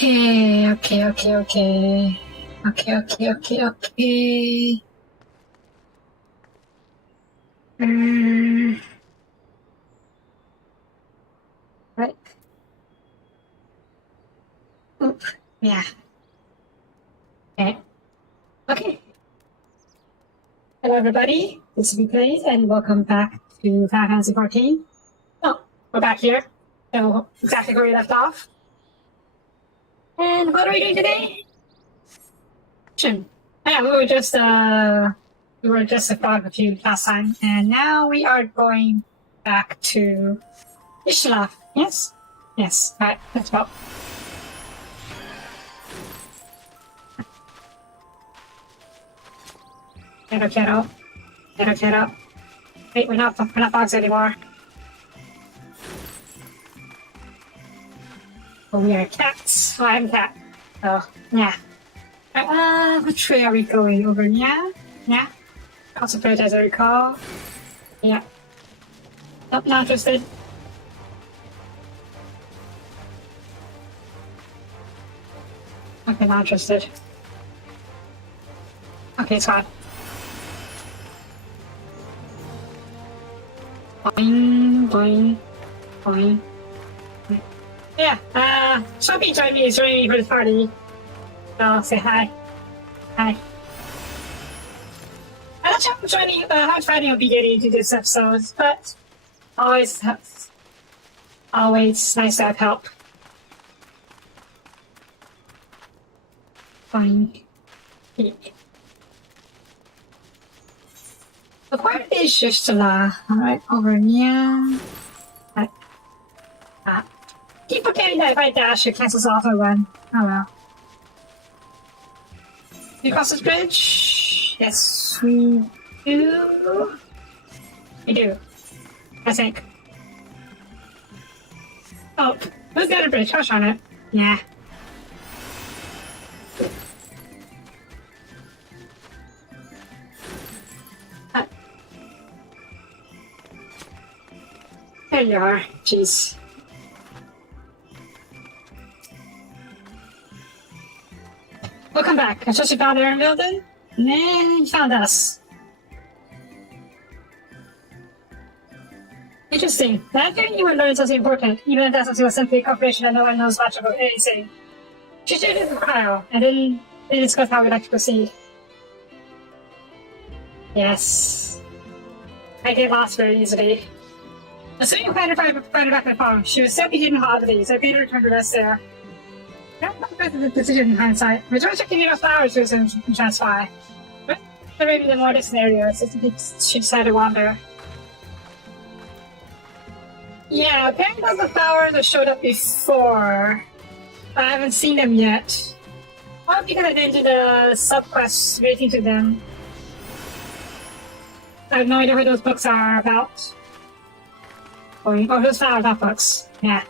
Okay, okay, okay, okay. Okay, okay, okay, okay. Right. Oop. Yeah. Okay. Okay. Hello, everybody. This is Replays, and welcome back to Final Fantasy 14. Oh, we're back here. So, exactly where we left off. And what are we doing today? Yeah, we were just a frog with you last time, and now we are going back to Ishlaf. Yes? Yes. Alright, let's go. Get up. Wait, we're not dogs anymore. Oh, we are cats. Oh, I'm a cat. Oh, yeah. Which way are we going? Over? Yeah? Yeah? Concentrate as I recall. Yeah. Nope, not interested. Okay, not interested. Okay, it's fine. Boing, boing, boing. Yeah, Soapie joined me for the party. So I'll say hi. Hi. I'm not sure how much fighting will be getting into this episode, but always nice to have help. Fine. The part is just alright, over here. Keep forgetting that if I dash, it cancels off a run. Oh well. You cross this bridge? Yes, we do. We do. I think. Oh, who's the other bridge? Hush on it. Yeah. There you are. Jeez. Welcome back. I trust you found Aaron Milden? Man, you found us. Interesting. That thing you would learn something important, even if that's was simply a corporation that no one knows much about anything. She shared it with Kyle, and then they discussed how we'd like to proceed. Yes. I get lost very easily. Assuming you planned to find her back in the farm, she was simply hidden holidays. I paid her to return to rest there. I don't regret the decision in hindsight. Return to Canadian flowers to and transfer. But there may be the more scenarios. She decided to wander. Yeah, apparently those are flowers that showed up before. But I haven't seen them yet. Well, because I didn't do the sub-quests relating to them. I have no idea what those books are about. Oh, those flowers, not books. Yeah.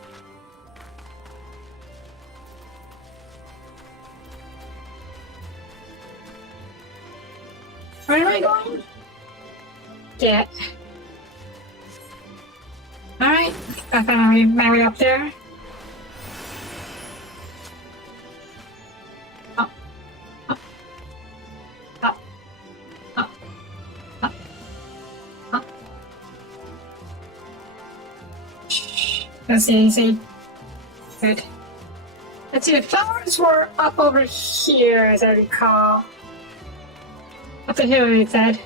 Where am I going? Yeah. Alright, I found my way up there. Up. Up. Up. Up. Up. Up. Shh. Let's see. Good. Let's see, the flowers were up over here, as I recall. Up the hill, it said.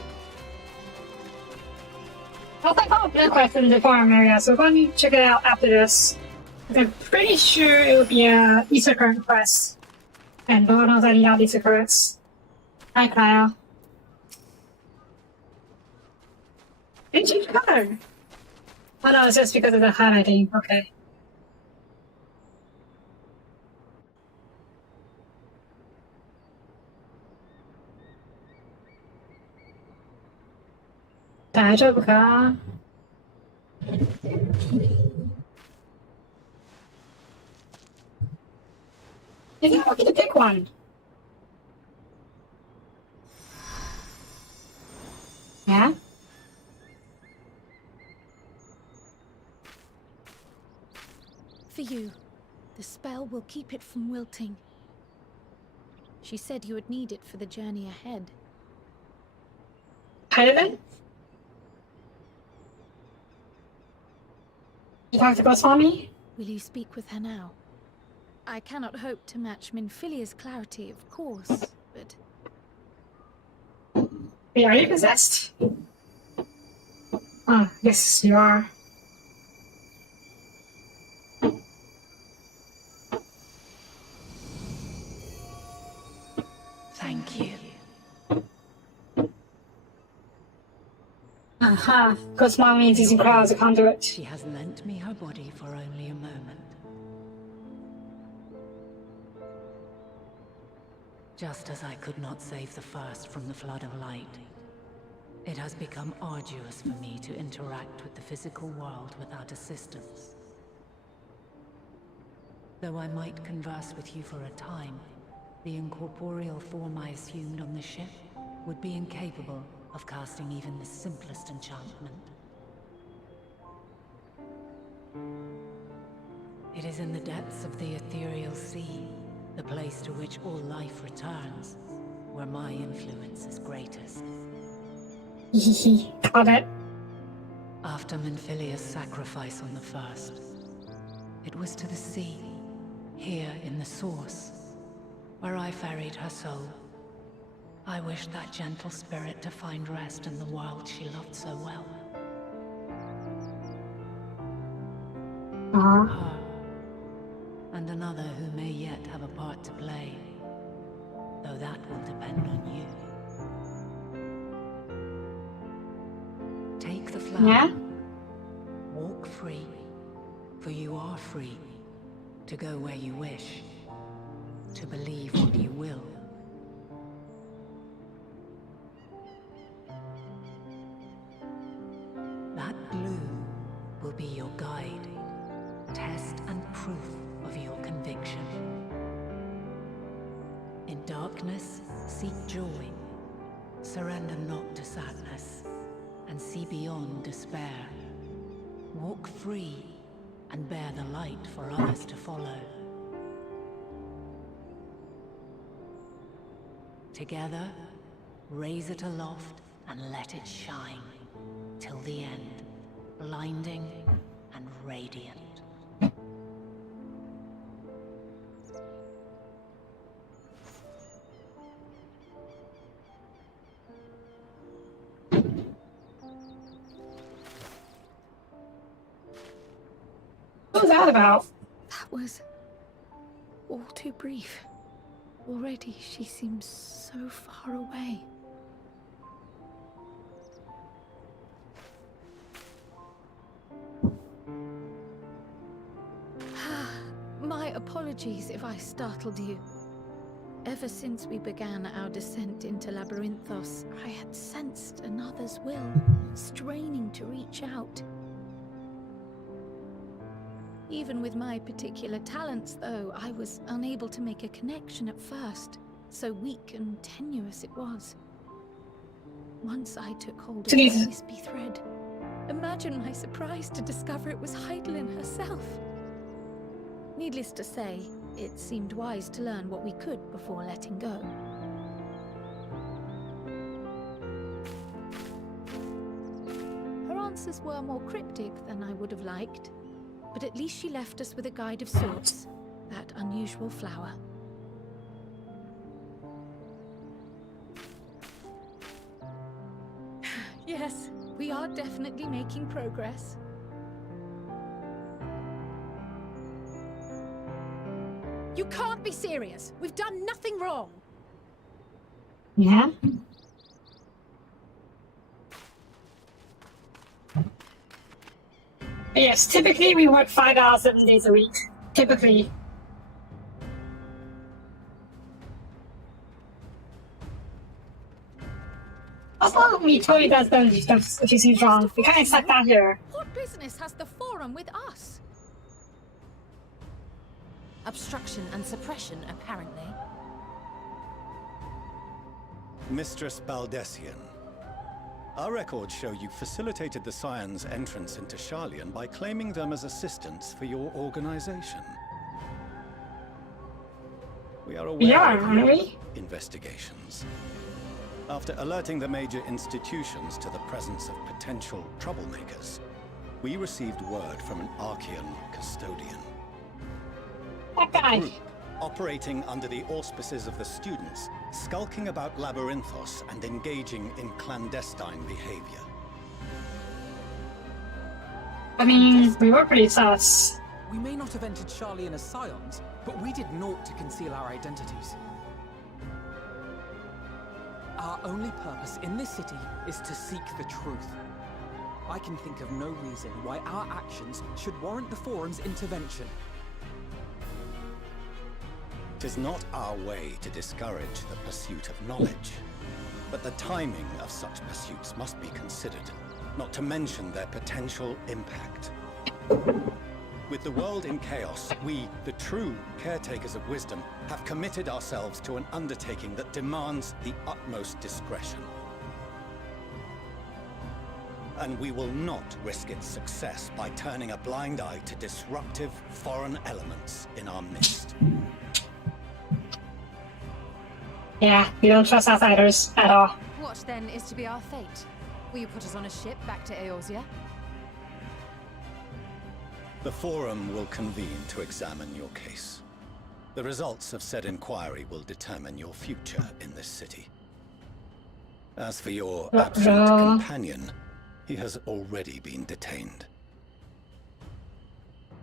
I'll think I'll be questions in the farm area, so go and check it out after this. I'm pretty sure it would be a Easter current quest. And Lord knows I need all Easter currents. Hi, Kyle. Didn't change color. Oh no, it's just because of the highlighting. Okay. Daijoubu. Is it okay to pick one? Yeah? For you. The spell will keep it from wilting. She said you would need it for the journey ahead. Helen? You talk to Goswami? Will you speak with her now? I cannot hope to match Minfilia's clarity, of course, but... Wait, are you possessed? Oh, yes, you are. Thank you. Aha, Goswami is using crowd as a conduit. She has lent me her body for only a moment. Just as I could not save the first from the flood of light, it has become arduous for me to interact with the physical world without assistance. Though I might converse with you for a time, the incorporeal form I assumed on the ship would be incapable of casting even the simplest enchantment. It is in the depths of the ethereal sea, the place to which all life returns, where my influence is greatest. Got it. After Minfilia's sacrifice on the first, it was to the sea, here in the source, where I ferried her soul. I wished that gentle spirit to find rest in the world she loved so well. Her, and another who may yet have a part to play, though that will depend on you. Take the flower. Yeah? Walk free, for you are free to go where you wish, to believe what you will. That blue will be your guide, test and proof of your conviction. In darkness, seek joy. Surrender not to sadness, and see beyond despair. Walk free, and bear the light for others to follow. Together, raise it aloft and let it shine, till the end, blinding and radiant. What was that about? That was all too brief. Already she seems so far away. My apologies if I startled you. Ever since we began our descent into Labyrinthos, I had sensed another's will, straining to reach out. Even with my particular talents, though, I was unable to make a connection at first. So weak and tenuous it was. Once I took hold of the wispy thread. Imagine my surprise to discover it was Heidelin herself. Needless to say, it seemed wise to learn what we could before letting go. Her answers were more cryptic than I would have liked. But at least she left us with a guide of sorts, that unusual flower. Yes, we are definitely making progress. You can't be serious! We've done nothing wrong! Yeah? Yes, typically we work 5 hours 7 days a week. Typically. Also, we totally does dungeon stuff if you seem wrong. We kinda stuck down here. What business has the Forum with us? Obstruction and suppression, apparently. Mistress Baldessian, our records show you facilitated the Scions' entrance into Sharlayan by claiming them as assistants for your organization. We are aware We are, of aren't your we? investigations. After alerting the major institutions to the presence of potential troublemakers, we received word from an Archean custodian. That guy. Group operating under the auspices of the students, skulking about Labyrinthos and engaging in clandestine behavior. I mean, we were pretty sus. We may not have entered Charlian as scions, but we did naught to conceal our identities. Our only purpose in this city is to seek the truth. I can think of no reason why our actions should warrant the Forum's intervention. It is not our way to discourage the pursuit of knowledge, but the timing of such pursuits must be considered, not to mention their potential impact. With the world in chaos, we, the true caretakers of wisdom, have committed ourselves to an undertaking that demands the utmost discretion. And we will not risk its success by turning a blind eye to disruptive foreign elements in our midst. Yeah, we don't trust outsiders at all. What then is to be our fate? Will you put us on a ship back to Eorzea? The Forum will convene to examine your case. The results of said inquiry will determine your future in this city. As for your absent companion, he has already been detained.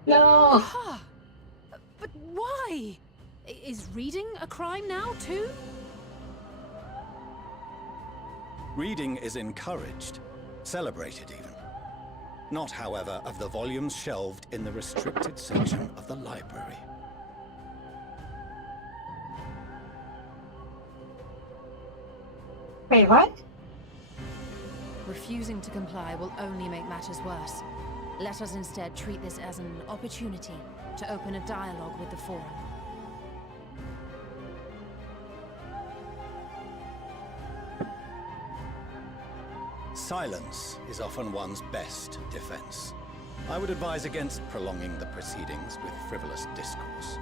No. Ah, but why? Is reading a crime now, too? Reading is encouraged, celebrated even. Not, however, of the volumes shelved in the restricted section of the library. Wait, what? Refusing to comply will only make matters worse. Let us instead treat this as an opportunity to open a dialogue with the Forum. Silence is often one's best defense. I would advise against prolonging the proceedings with frivolous discourse.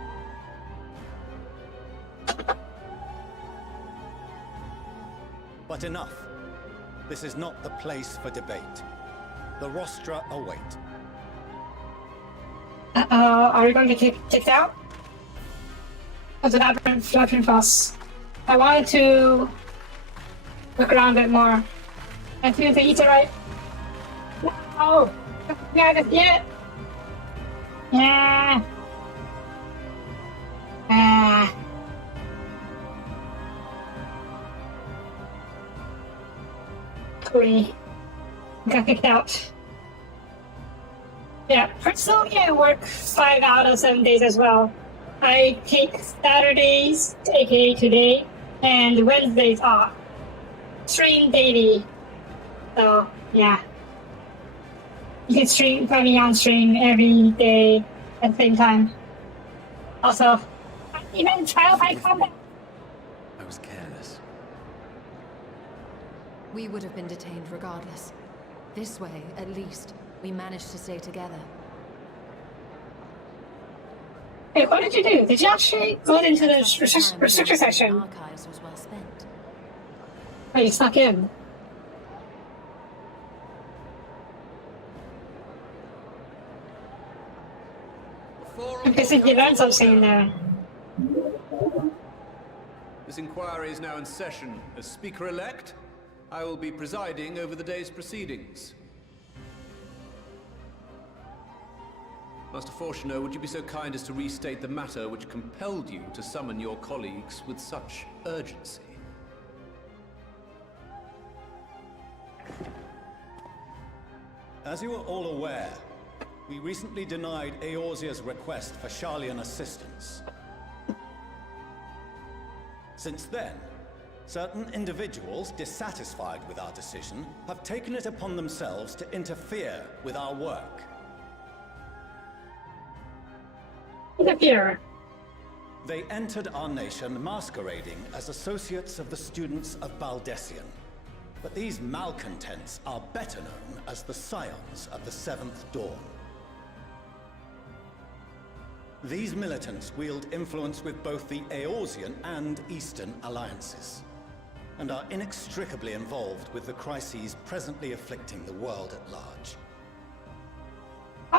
But enough. This is not the place for debate. The rostra await. Are we going to get kicked out? Of the labyrinth boss? I wanted to look around a bit more. I feel to eat it right. No! Not it yet! Yeah! Ah! We got kicked out. Yeah, personally I work 5 out of 7 days as well. I take Saturdays, aka today, and Wednesdays off. Stream daily. So, yeah. You can find me on stream every day at the same time. Also, even trial by combat. I was careless. We would have been detained regardless. This way, at least, we managed to stay together. Hey, what did you do? Did you actually go into the restrictor section? Archives was well spent. Oh, you snuck in. I'm guessing you learned something there. This inquiry is now in session. As Speaker-elect, I will be presiding over the day's proceedings. Master Fortuner, would you be so kind as to restate the matter which compelled you to summon your colleagues with such urgency? As you are all aware, we recently denied Eorzea's request for Charlian assistance. Since then, certain individuals dissatisfied with our decision have taken it upon themselves to interfere with our work. Interfere. They entered our nation masquerading as associates of the students of Baldessian. But these malcontents are better known as the Scions of the Seventh Dawn. These militants wield influence with both the Eorzean and Eastern alliances, and are inextricably involved with the crises presently afflicting the world at large.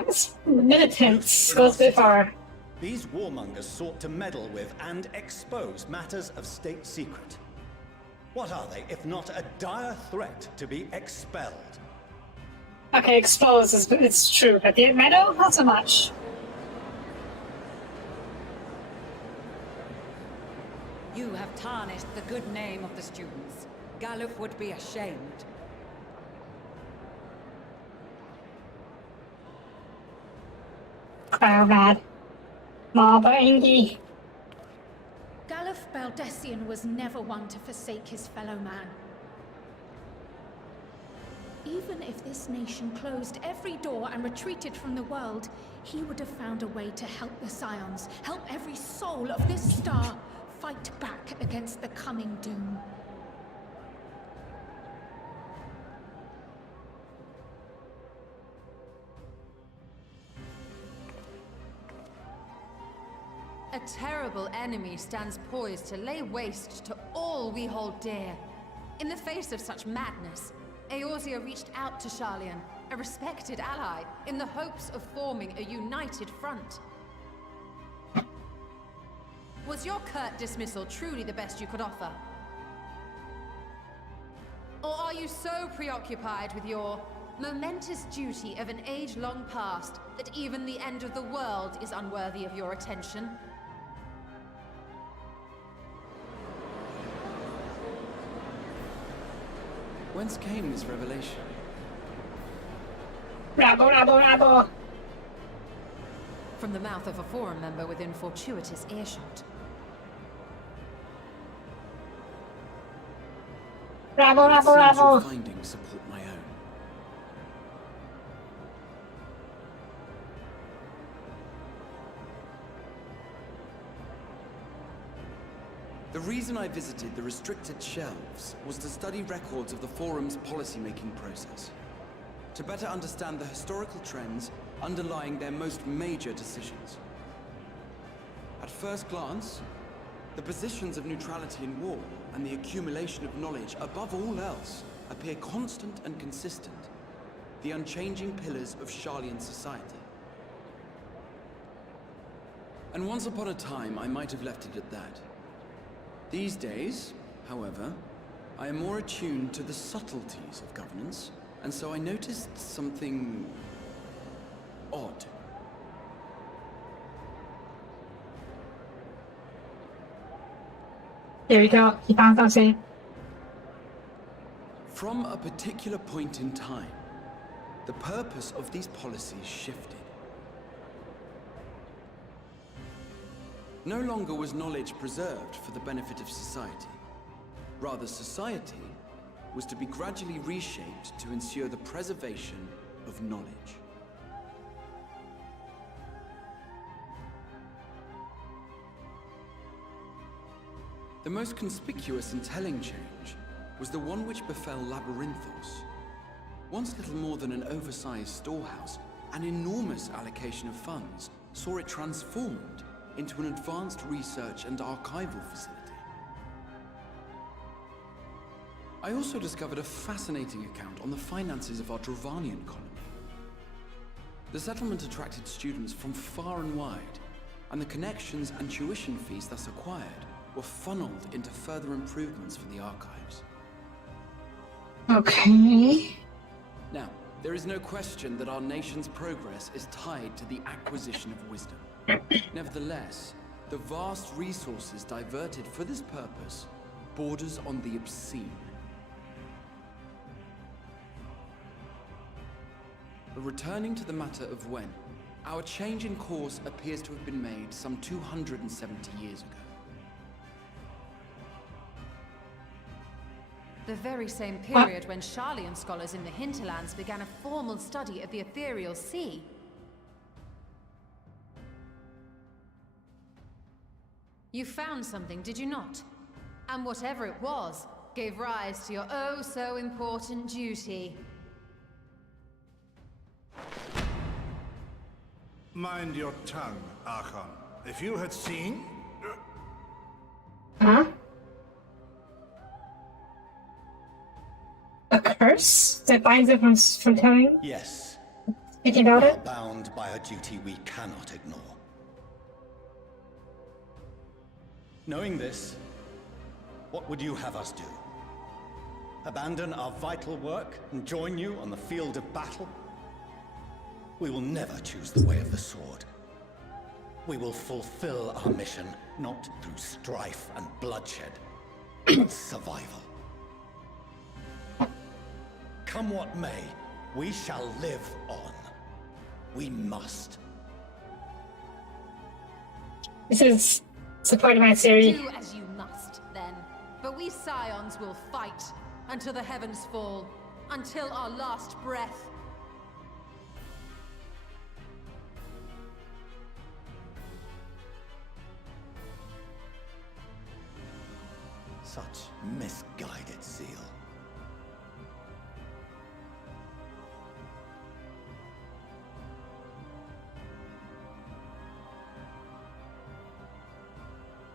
This militants goes a bit far. These warmongers sought to meddle with and expose matters of state secret. What are they, if not a dire threat to be expelled? Okay, expose is it's true, but the meadow, not so much. You have tarnished the good name of the students. Galuf would be ashamed. Oh, bad. Marba Ingi. Galuf Baldessian was never one to forsake his fellow man. Even if this nation closed every door and retreated from the world, he would have found a way to help the Scions, help every soul of this star fight back against the coming doom. A terrible enemy stands poised to lay waste to all we hold dear. In the face of such madness, Eorzea reached out to Sharlayan, a respected ally, in the hopes of forming a united front. Was your curt dismissal truly the best you could offer? Or are you so preoccupied with your momentous duty of an age long past that even the end of the world is unworthy of your attention? Whence came this revelation? Rabble, rabble, rabble. From the mouth of a forum member within fortuitous earshot. Rabble, rabble, It seems your rabble. findings support my own. The reason I visited the restricted shelves was to study records of the Forum's policymaking process, to better understand the historical trends underlying their most major decisions. At first glance, the positions of neutrality in war and the accumulation of knowledge above all else appear constant and consistent, the unchanging pillars of Sharlayan society. And once upon a time, I might have left it at that. These days, however, I am more attuned to the subtleties of governance, and so I noticed something odd. Here we go. He found something. From a particular point in time, the purpose of these policies shifted. No longer was knowledge preserved for the benefit of society. Rather, society was to be gradually reshaped to ensure the preservation of knowledge. The most conspicuous and telling change was the one which befell Labyrinthos. Once little more than an oversized storehouse, an enormous allocation of funds saw it transformed into an advanced research and archival facility. I also discovered a fascinating account on the finances of our Dravanian colony. The settlement attracted students from far and wide, and the connections and tuition fees thus acquired were funneled into further improvements for the archives. Okay. Now, there is no question that our nation's progress is tied to the acquisition of wisdom. Nevertheless, the vast resources diverted for this purpose borders on the obscene. But returning to the matter of when, our change in course appears to have been made some 270 years ago. The very same period when Sharlayan scholars in the hinterlands began a formal study of the ethereal sea. You found something, did you not? And whatever it was, gave rise to your oh-so-important duty. Mind your tongue, Archon. If you had seen... Huh? A curse that binds it from telling? Yes. Thinking about We it? are bound by a duty we cannot ignore. Knowing this, what would you have us do? Abandon our vital work and join you on the field of battle? We will never choose the way of the sword. We will fulfill our mission, not through strife and bloodshed, but survival. Come what may, we shall live on. We must. This is supporting my theory. Do as you must, then. But we Scions will fight until the heavens fall, until our last breath. Such misguided zeal.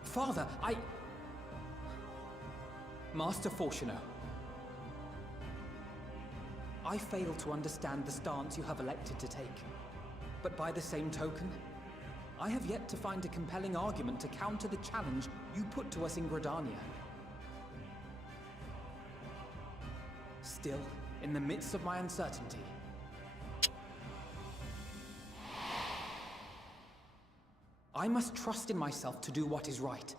Father, Master Fortuner, I fail to understand the stance you have elected to take. But by the same token, I have yet to find a compelling argument to counter the challenge you put to us in Gridania. Still, in the midst of my uncertainty, I must trust in myself to do what is right,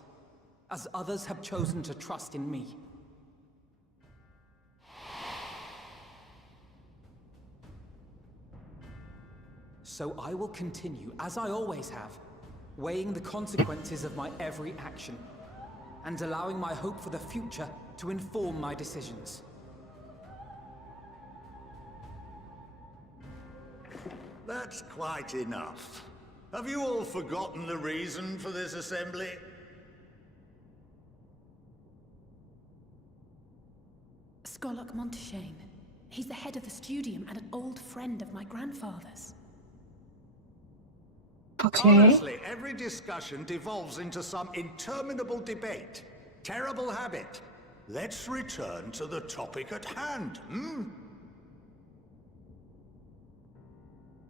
as others have chosen to trust in me. So I will continue, as I always have, weighing the consequences of my every action, and allowing my hope for the future to inform my decisions. That's quite enough. Have you all forgotten the reason for this assembly? Skolok Monteshane. He's the head of the Studium and an old friend of my grandfather's. Okay. Honestly, every discussion devolves into some interminable debate. Terrible habit. Let's return to the topic at hand,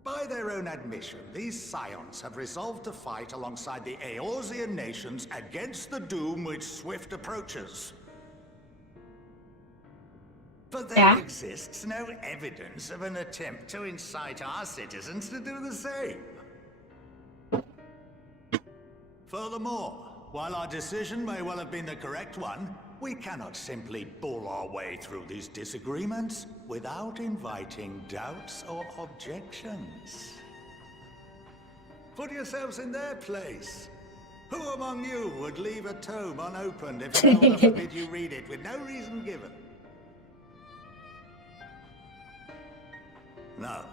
By their own admission, these Scions have resolved to fight alongside the Eorzean nations against the doom which swift approaches. But there exists no evidence of an attempt to incite our citizens to do the same. Furthermore, while our decision may well have been the correct one, we cannot simply bull our way through these disagreements without inviting doubts or objections. Put yourselves in their place. Who among you would leave a tome unopened if an elder forbid you read it with no reason given? Now,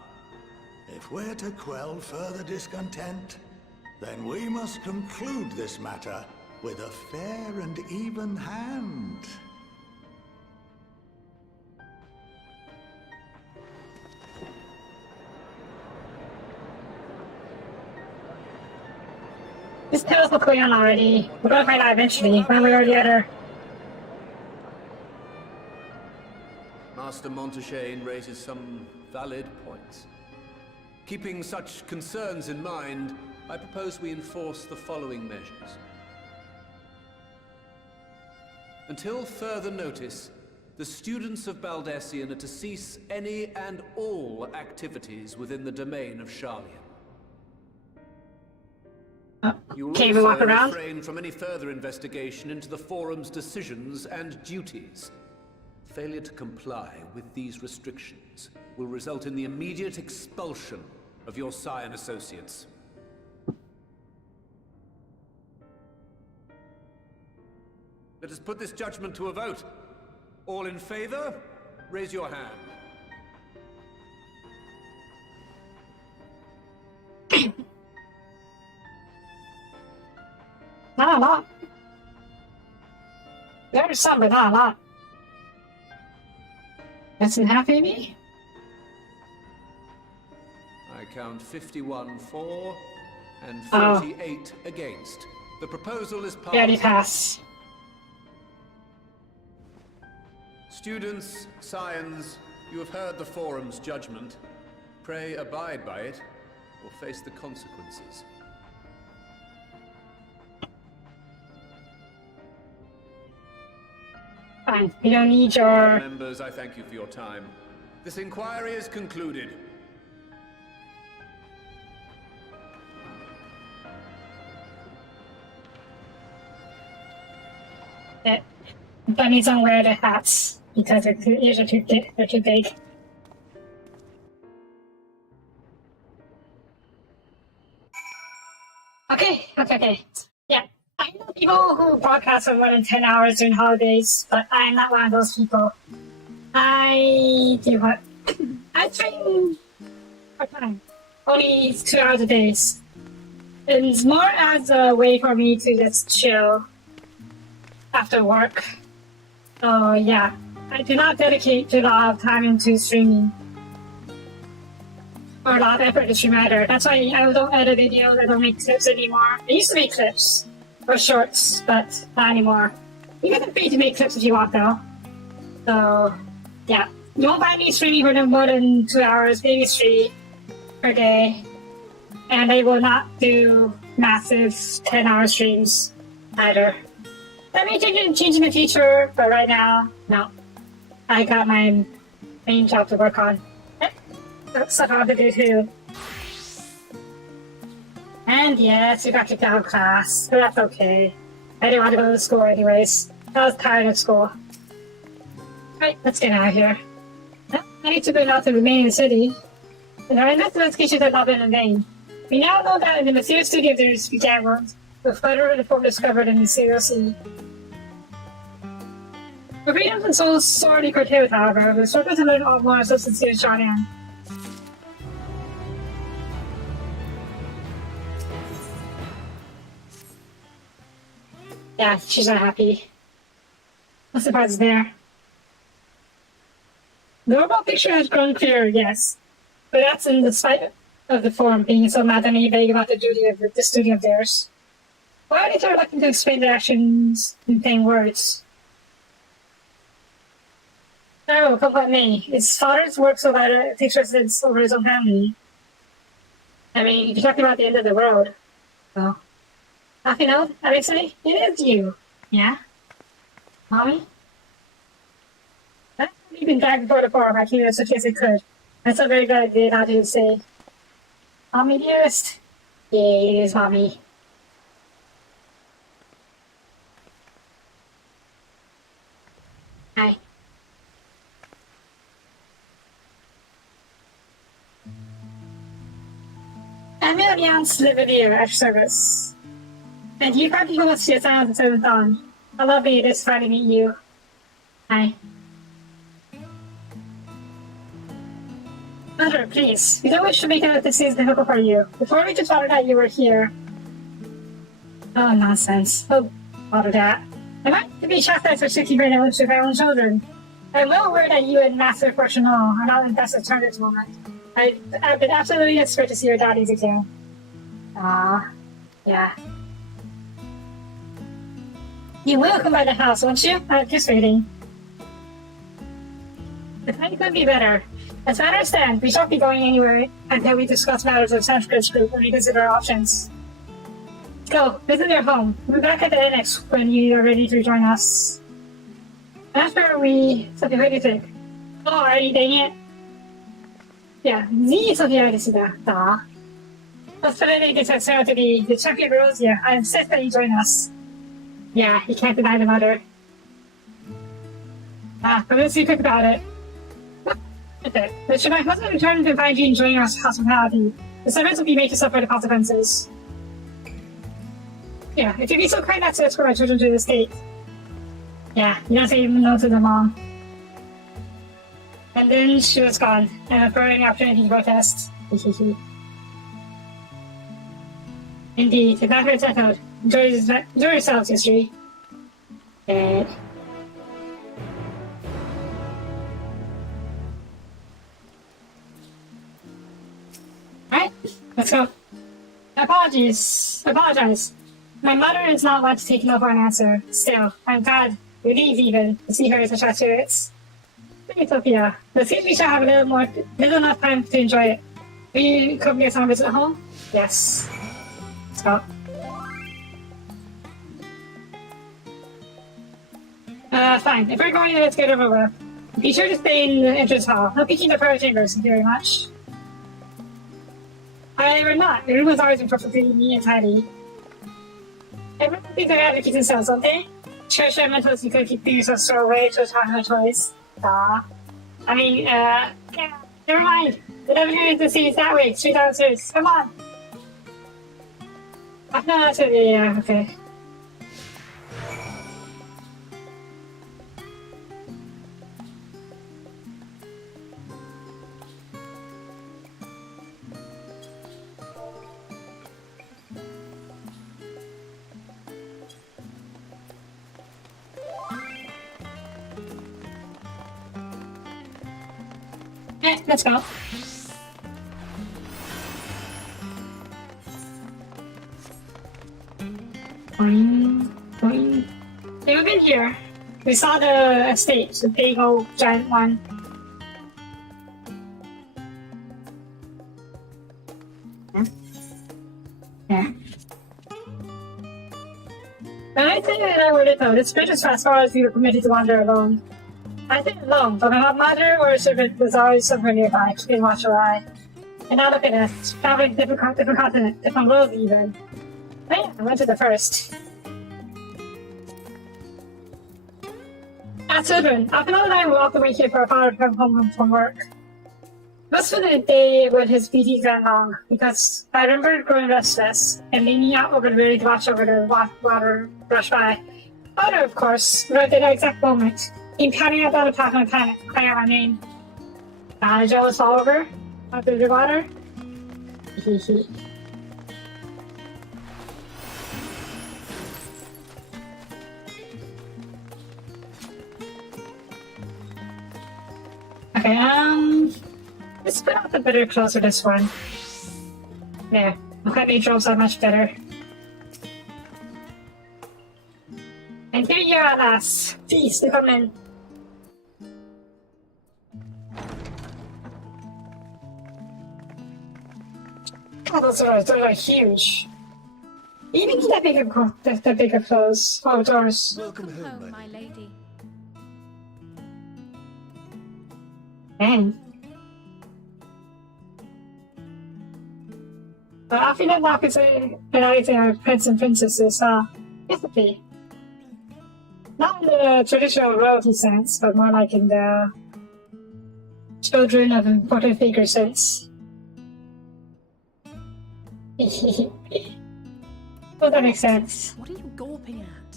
if we're to quell further discontent, then we must conclude this matter with a fair and even hand. Just tell us what's going on already. We're gonna find out eventually. When we already at her. Master Monteshane raises some valid points. Keeping such concerns in mind, I propose we enforce the following measures. Until further notice, the students of Baldessian are to cease any and all activities within the domain of Sharlayan. You will Can we walk also around? refrain from any further investigation into the Forum's decisions and duties. Failure to comply with these restrictions will result in the immediate expulsion of your Scion associates. Let us put this judgment to a vote. All in favor, raise your hand. Not a lot. There's some, but not a lot. Less than half, maybe? I I count 51 for and Oh. 48 against. The proposal is passed. Yeah, they pass. Students, scions, you have heard the Forum's judgment. Pray abide by it, or face the consequences. Fine. We don't need your... Members, I thank you for your time. This inquiry is concluded. Bunnies don't wear their hats because their ears are too big. Okay. Yeah, I know people who broadcast for more than 10 hours during holidays, but I'm not one of those people. I do what? I stream part-time. Only 2 hours a day. It's more as a way for me to just chill after work. So yeah, I do not dedicate a lot of time into streaming. Or a lot of effort to stream either. That's why I don't edit videos, I don't make clips anymore. I used to make clips, or shorts, but not anymore. You can free to make clips if you want though. So, yeah. You won't find me streaming for more than 2 hours, maybe 3 per day. And I will not do massive 10-hour streams either. That may change in the future, but right now, no. I got my main job to work on. That's stuff I have to do too. And yes, we got kicked out of class, but that's okay. I didn't want to go to school anyways. I was tired of school. Alright, let's get out of here. I need to go out to remain in the city. And our investigations have not been in vain. We now know that in the mysterious studio of the began world, the flutter of the form discovered in the serious sea. The freedoms and souls sorely curtailed, however, the struggle to learn all more of sincere Shawnan. Yeah, she's not happy. No surprises there. The overall picture has grown clearer, yes. But that's in spite of the Forum being so mad and vague about the duty of the studio of theirs. Why are they so reluctant to explain their actions in plain words? No, come let me. His father's work so that it takes residence over his own family. I mean, you're talking about the end of the world. Well, laughing out, I would say, it is you. Yeah? Mommy? You've been dragged before the Forum, I came as such as I could. That's a very good idea not to say. Mommy dearest? Yeah, it is Mommy. Hi. I'm Emilian's Livelier at service. And you probably go to see us out at 7th dawn. I love it is Friday to meet you. Hi. Mother, please. We don't wish to make this is difficult for you. Before we just found out you were here. Oh, nonsense. Oh, bother that. I might to be chastised for sticking my nose to my own children. I'm well aware that you and Master Fortunal are not in best of terms at this moment. I've been absolutely desperate to see your daddies again. Ah, yeah. You will come by the house, won't you? I'm just waiting. The time could be better. As I understand, we shan't be going anywhere until we discuss matters of Sanskrit's group and reconsider our options. Go, visit your home. We'll be back at the annex when you are ready to join us. After we... Sophie, what do you think? Oh, are you dang it? Yeah, the Sophia da. Hospitality gets us out to be the champion girls. Yeah, I insist that you join us. Yeah, you can't deny the mother. But let's be quick about it. Okay, but should my husband return to find you enjoying our hospitality, the servants will be made to suffer the consequences. Yeah, if you'd be so kind not to escort my children to the state. Yeah, you don't say even no to the mom. And then she was gone, and for any opportunity to protest. Indeed, the matter is settled. Enjoy yourselves, history. And... Let's go. Apologize. My mother is not one to take no for an answer. Still, I'm glad, relieved even, to see her in such high spirits. Hey, Sophia. It seems we shall have little enough time to enjoy it. Will you come here some visit home? Yes. Let's go. Fine. If we're going, let's get over with. Be sure to stay in the entrance hall. No peeking the private chambers, thank you very much. However, not. The room has always been perfectly neat and tidy. Everyone thinks they're out of the kitchen cells, don't they? Sure, mentals you could keep yourself stored away to talking about toys. I mean, yeah, never mind. The elevator to see is that way, straight downstairs. Come on. Oh, no, that's it. Yeah, okay. Let's go. Boing. Yeah, we've been here. We saw the estate, the big old giant one. Yeah. But I think that I would it though. This bridge is as far as we were permitted to wander alone. I think alone, but my mother or a servant was always somewhere nearby, keeping watch our eye. And now look at us, traveling different continent, different worlds even. But yeah, I went to the first. As children, often and I walked away here for our father to come home from work. Most of the day when his BT ran long, because I remember growing restless and leaning out over the railing to watch over the water rush by. Father, of course, right at that exact moment, came pounding out down the path in a panic, crying out my name. Joe was all over? After the water? Okay, let's put out the better clothes for this one. There, look at me drops are much better. And here you are at last. Please, to come in. Oh, those are huge. Even that big of clothes. Oh, doors. Welcome home, my lady. Man. I feel like Mark is a prince and princesses, recipe. Not in the traditional royalty sense, but more like in the children of important figure sense. Well, that makes sense. What are you gawping at?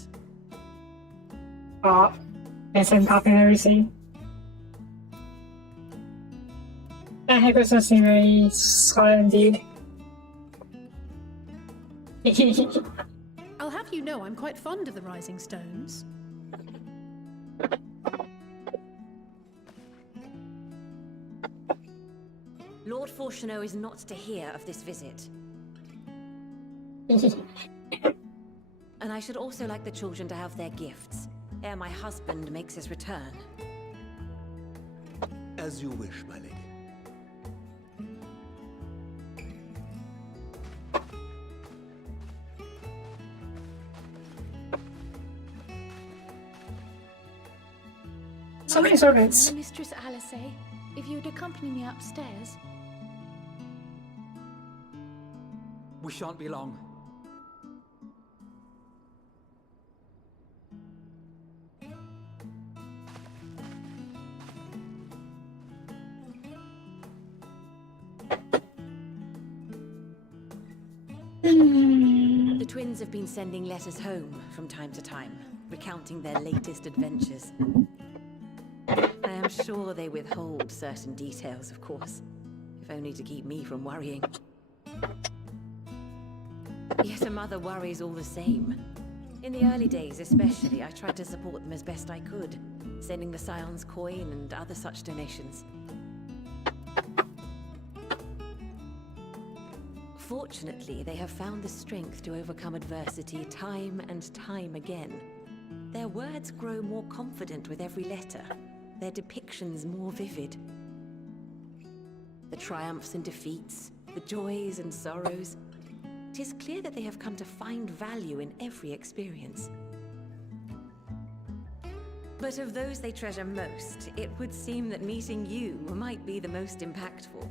Oh, yes, I'm copying everything. That heck was something very solid indeed. I'll have you know I'm quite fond of the Rising Stones. Lord Fortuneau is not to hear of this visit. And I should also like the children to have their gifts, ere my husband makes his return. As you wish, my lady. So many servants. Mistress Alice, if you would accompany me upstairs. We shan't be long. The twins have been sending letters home from time to time, recounting their latest adventures. I am sure they withhold certain details, of course, if only to keep me from worrying. Yet a mother worries all the same. In the early days especially, I tried to support them as best I could, sending the Scion's coin and other such donations. Fortunately, they have found the strength to overcome adversity time and time again. Their words grow more confident with every letter, their depictions more vivid. The triumphs and defeats, the joys and sorrows. It is clear that they have come to find value in every experience. But of those they treasure most, it would seem that meeting you might be the most impactful.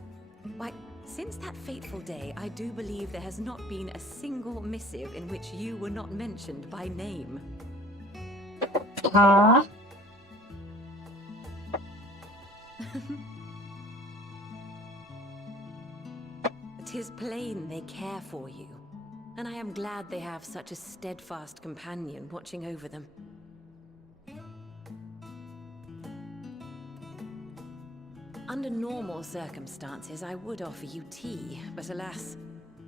Why, since that fateful day, I do believe there has not been a single missive in which you were not mentioned by name. Ah. Tis plain they care for you, and I am glad they have such a steadfast companion watching over them. Under normal circumstances, I would offer you tea, but alas,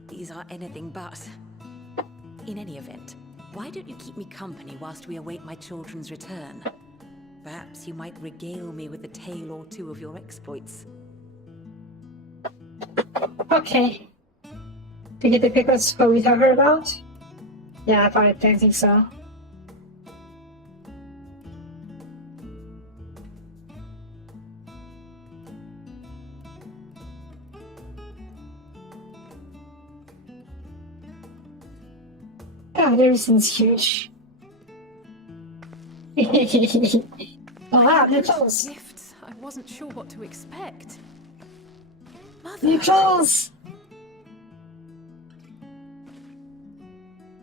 these are anything but. In any event, why don't you keep me company whilst we await my children's return? Perhaps you might regale me with a tale or two of your exploits. Okay. To get the pickles what we talked about? Yeah, I don't think so. God, everything's huge. Wow, nipples! Gifts. I wasn't sure what to expect. Nipples!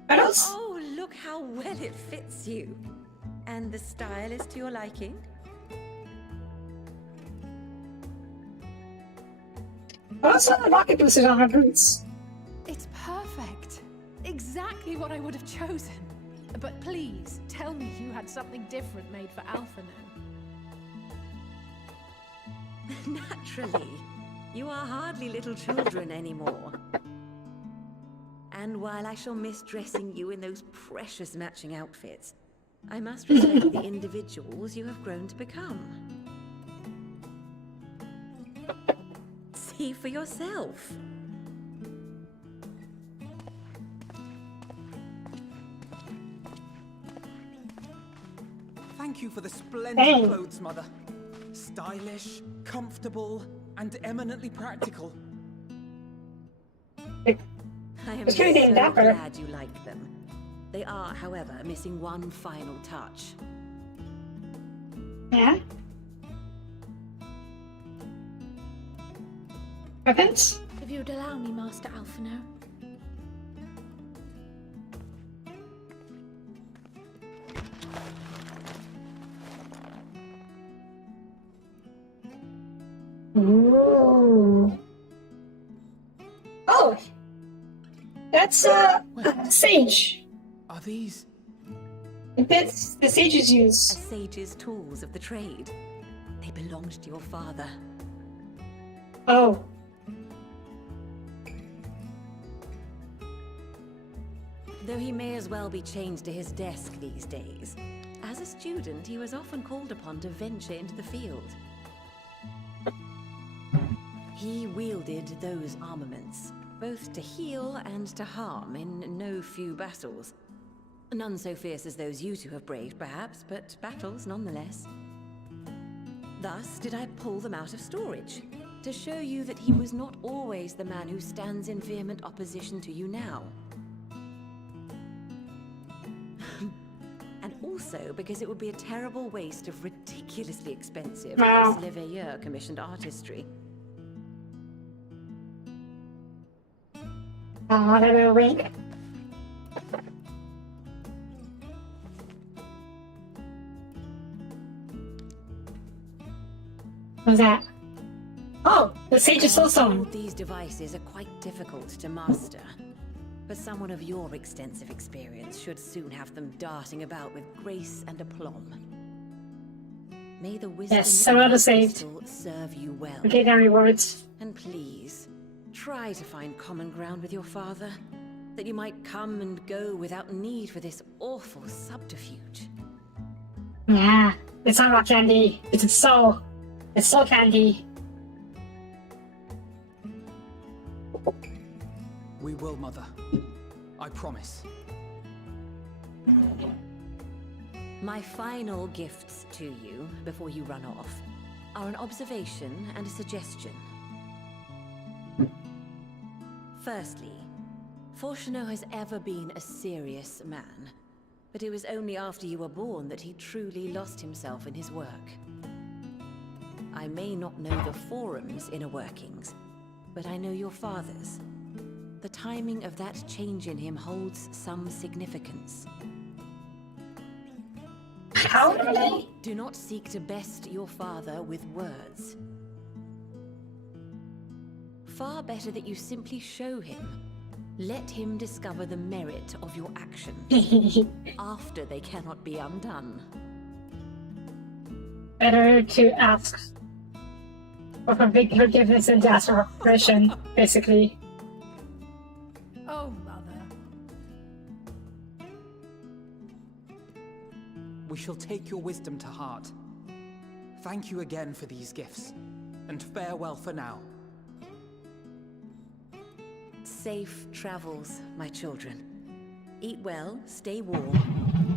What else? Oh, look how well it fits you. And the style is to your liking? Also, the rocket boosters on her boots. It's perfect. Exactly what I would have chosen. But please, tell me you had something different made for Alpha now. Naturally. You are hardly little children anymore. And while I shall miss dressing you in those precious matching outfits, I must respect the individuals you have grown to become. See for yourself. Thank you for the splendid clothes, Mother. Stylish, comfortable, and eminently practical. I am so glad you like them. They are, however, missing one final touch. Yeah? Weapons? If you'd allow me, Master Alphino. Ooh. Oh! That's, sage. Are these? That's the sages use. A sage's tools of the trade. They belonged to your father. Oh. Though he may as well be chained to his desk these days, as a student he was often called upon to venture into the field. He wielded those armaments, both to heal and to harm in no few battles. None so fierce as those you two have braved, perhaps, but battles nonetheless. Thus did I pull them out of storage, to show you that he was not always the man who stands in vehement opposition to you now. And also because it would be a terrible waste of ridiculously expensive, Leveilleur commissioned artistry. Oh, that little wink. What's that? Oh, the Sage's Soul Stone. These devices are quite difficult to master, but someone of your extensive experience should soon have them darting about with grace and aplomb. May the wisdom of the crystal serve you well. Okay, now rewards. And please, try to find common ground with your father, that you might come and go without need for this awful subterfuge. Yeah, it's not rock candy. It's its soul. It's soul candy. We will, Mother. I promise. My final gifts to you, before you run off, are an observation and a suggestion. Firstly, Fortuno has ever been a serious man, but it was only after you were born that he truly lost himself in his work. I may not know the Forum's inner workings, but I know your father's. The timing of that change in him holds some significance. Secondly, do not seek to best your father with words. Far better that you simply show him. Let him discover the merit of your actions after they cannot be undone. Better to ask for forgiveness and ask for reparation, basically. Oh, Mother. We shall take your wisdom to heart. Thank you again for these gifts, and farewell for now. Safe travels, my children. Eat well, stay warm,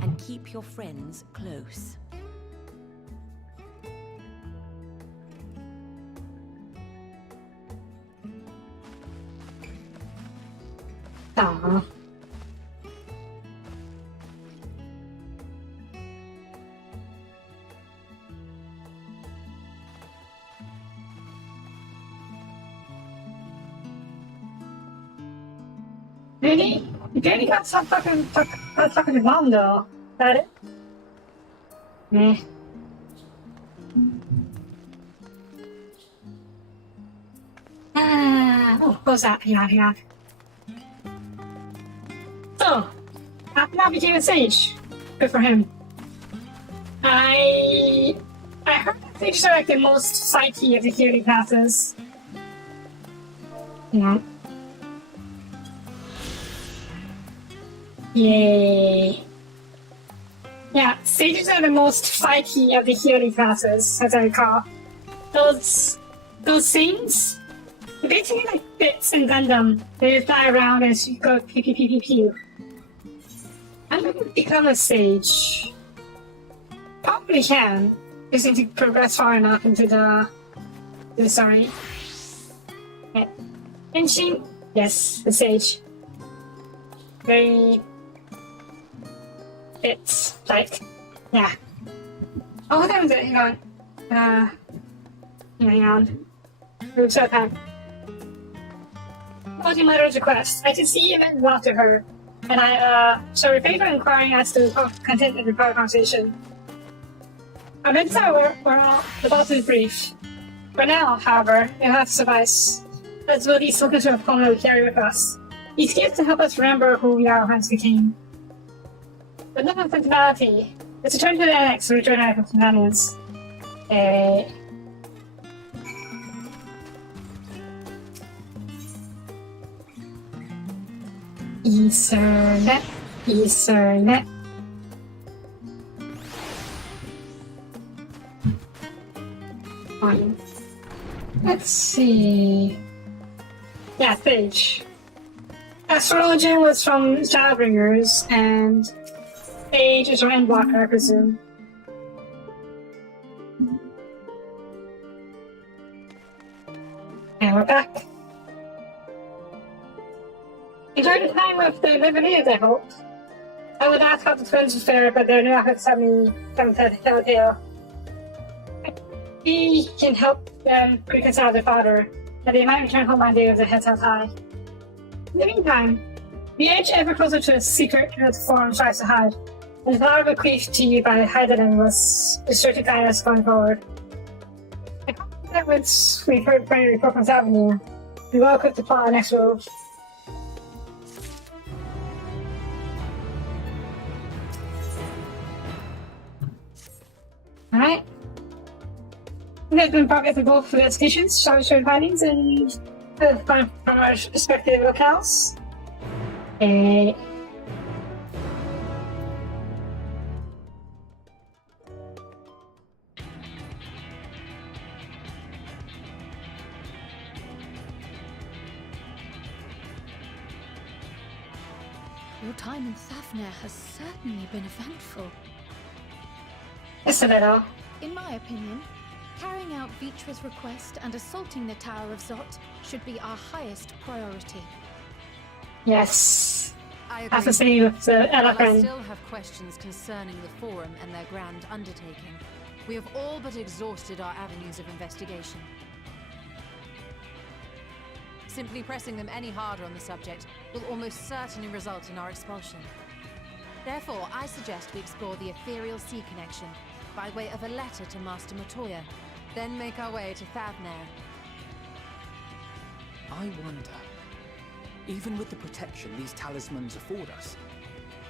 and keep your friends close. Aww. Really? You barely got some fucking bomb though. Got it? Meh. Oh, what was that? Hang on. So, now became a sage. Good for him. I heard that sages are like the most psyche of the healing classes. Yeah. Yay. Yeah, sages are the most fighty of the healing classes, as I recall. Those things, they're basically like bits in Gundam. They just fly around as you go pew pew pew pew pew. I'm looking to become a sage. Probably can. Just need to progress far enough into the story. Yeah. Inshin? Yes, the sage. Very... It's like, yeah. Oh, what time is it? Hang on. Hang on. Move so time. Closing Letter's request. I can see and talk to her, and I shall repay for inquiring as to the content of the prior conversation. I'm inside we're all about to brief. For now, however, it will have to suffice. Let's build these focus to a opponent we carry with us. These gifts to help us remember who we are once became. But not of sentimentality. Let's return to the annex and rejoin our companions. Ethernet. Fine. Let's see. Yeah, Sage. Astrology was from Shadowbringers, and Sage is from Endwalker, I presume. And we're back. Enjoy the time with the Liverneers, I hope. I would ask how the twins would fare, but they're not having come to telltale. He can help them reconcile their father, but they might return home one day with their heads held high. In the meantime, the edge ever closer to a secret that the Forum tries to hide, and the power bequeathed to you by Heidelin was sure to guide us going forward. I hope that once we've heard from your report from Avenue, we will equip to plot our next move. Alright. There's been progress in both investigations, shall we share findings and from our respective locales? Your time in Thavner has certainly been eventful. Yes, a little. In my opinion, carrying out Vitra's request and assaulting the Tower of Zot should be our highest priority. Yes. I agree. That's the same with the While I elephant. still have questions concerning the Forum and their grand undertaking, we have all but exhausted our avenues of investigation. Simply pressing them any harder on the subject will almost certainly result in our expulsion. Therefore, I suggest we explore the ethereal sea connection by way of a letter to Master Matoya, then make our way to Thavner. I wonder, even with the protection these talismans afford us,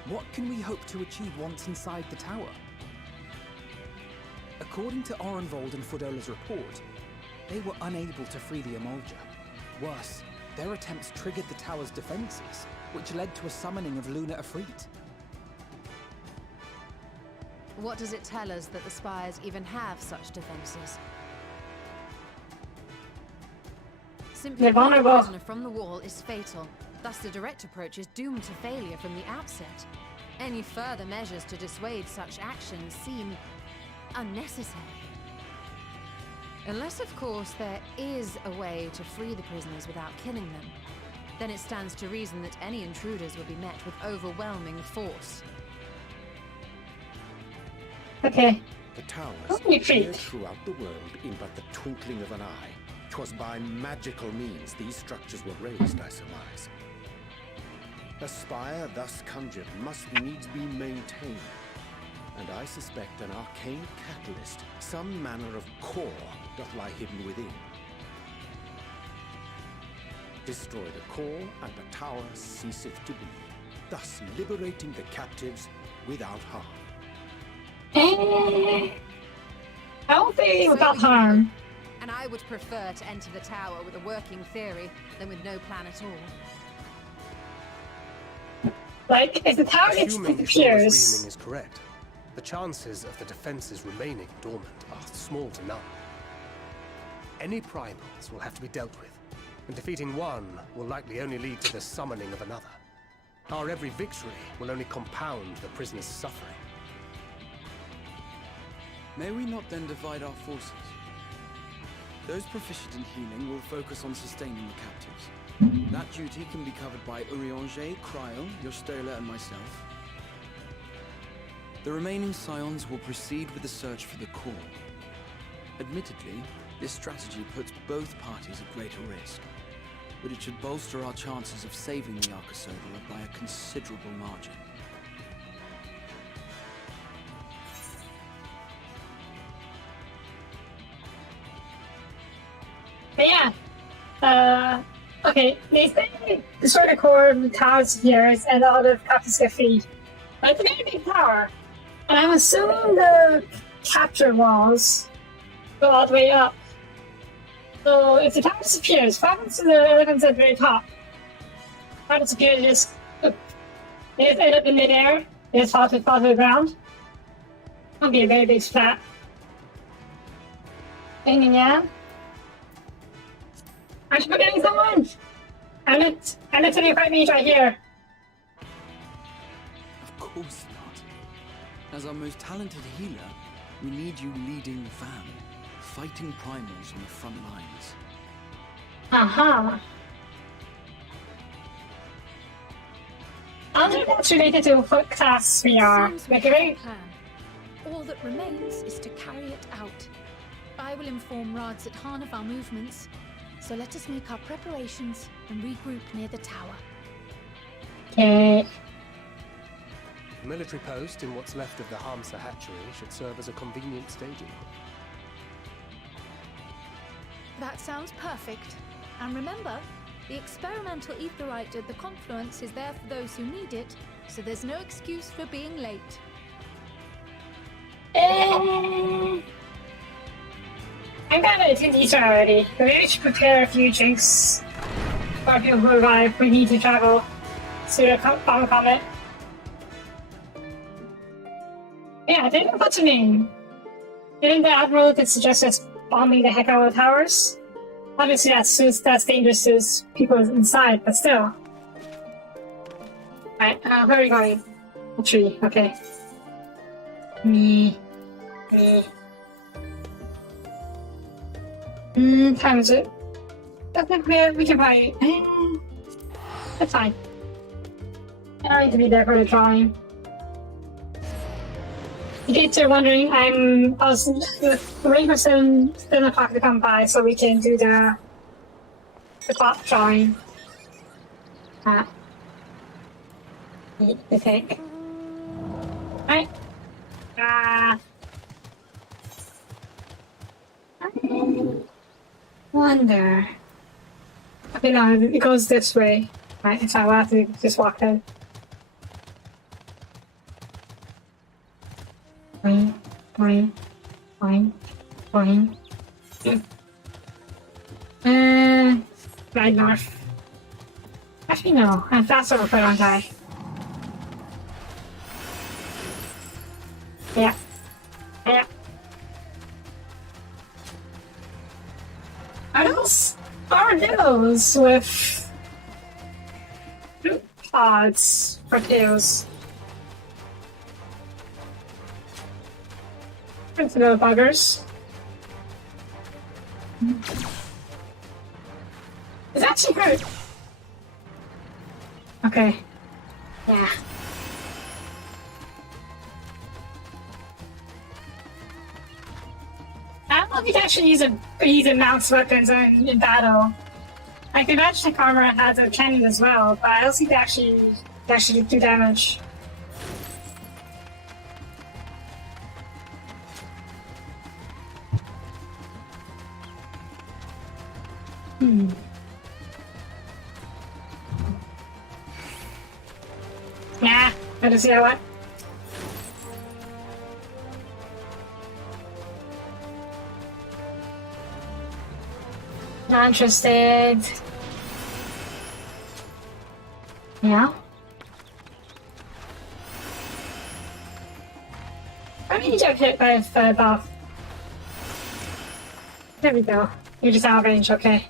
what can we hope to achieve once inside the tower? According to Orenvold and Fodola's report, they were unable to free the Emolja. Worse, their attempts triggered the tower's defenses, which led to a summoning of Luna Ifrit. What does it tell us that the Spires even have such defenses? Simply They're vulnerable. a prisoner from the wall is fatal, thus the direct approach is doomed to failure from the outset. Any further measures to dissuade such actions seem unnecessary. Unless, of course, there is a way to free the prisoners without killing them. Then it stands to reason that any intruders will be met with overwhelming force. Okay. The towers Holy appear shit. throughout the world in but the twinkling of an eye. 'Twas by magical means these structures were raised, I surmise. A spire thus conjured must needs be maintained, and I suspect an arcane catalyst, some manner of core, doth lie hidden within. Destroy the core, and the tower ceaseth to be, thus liberating the captives without harm. I won't say So without we harm. And I would prefer to enter the tower with a working theory than with no plan at all. Like, if the tower Assuming Ishora's disappears, reasoning is correct, the chances of the defenses remaining dormant are small to none. Any primals will have to be dealt with, and defeating one will likely only lead to the summoning of another. Our every victory will only compound the prisoner's suffering. May we not then divide our forces? Those proficient in healing will focus on sustaining the captives. That duty can be covered by Urianger, Cryo, Yostola, and myself. The remaining Scions will proceed with the search for the core. Admittedly, this strategy puts both parties at greater risk, but it should bolster our chances of saving the Archosaurus by a considerable margin. but yeah. Okay, they say destroy the core of the tower disappears and all the captives get freed. But it's a very big tower. And I'm assuming the capture walls go all the way up. So if the tower disappears, what happens to the elephants at the very top? Tower disappears, they just end up in midair, they just fall to the ground. That'll be a very big splat. And yeah. I'm forgetting someone! I'm at the fight mage right here. Of course not. As our most talented healer, we need you leading the fam, fighting primals on the front lines. Aha. I wonder if that's related to what class we are. Seems we Like, have a very... plan. All that remains is to carry it out. I will inform Rads at Han of our movements, so let us make our preparations and regroup near the tower. Okay. The military post in what's left of the Hamsa hatchery should serve as a convenient staging. That sounds perfect. And remember, the experimental aetherite at the confluence is there for those who need it, so there's no excuse for being late. I'm kind of into these already, but maybe we should prepare a few drinks for people who arrive. We need to travel to the bomb comet. Yeah, I think what's her name? Didn't the Admiral that suggest us bombing the heck out of the towers? Obviously that's dangerous to people inside, but still. Right, where are we going? A tree, okay. Times it. I think we can buy it. That's fine. I don't need to be there for the drawing. In case you're wondering, I was waiting for 7 o'clock to come by so we can do the clock drawing. I think. Right? I wonder. Okay, no, it goes this way. Right, so I'll have to just walk in. Fine. Right north. Actually, no. I'm faster for a long time. Yeah. Are those with pods or tails? It's little buggers. It's actually hurt. Okay. Yeah. I don't know if you can actually use a mounts weapons in battle. I can imagine the armor has a cannon as well, but I don't think they actually do damage. Yeah, I just see that one. Not interested. Yeah. I mean, you get hit by a buff. There we go. You're just out of range, okay.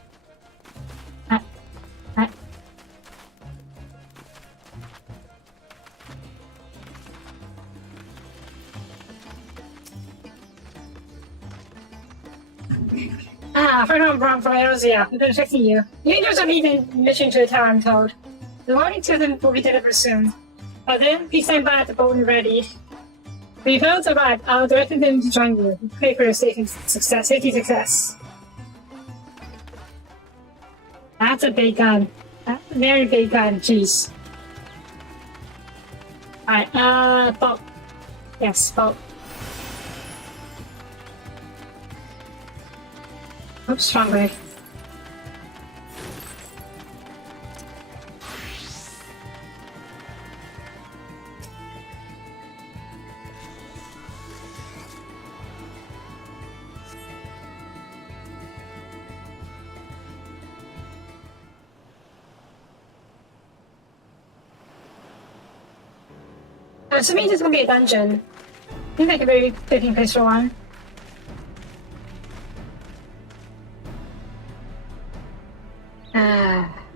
From Eosia, I've been fixing you. You know some even mission to the tower, I'm told. The warning to them will be delivered soon. By then, please stand by at the boat and ready. When you fail to arrive, I'll direct them to join you. Pray for your safety success. That's a big gun. That's a very big gun, jeez. Alright, boat. Yes, boat. Oops, strong way. Assuming this is gonna be a dungeon. I think like a very fitting place for one.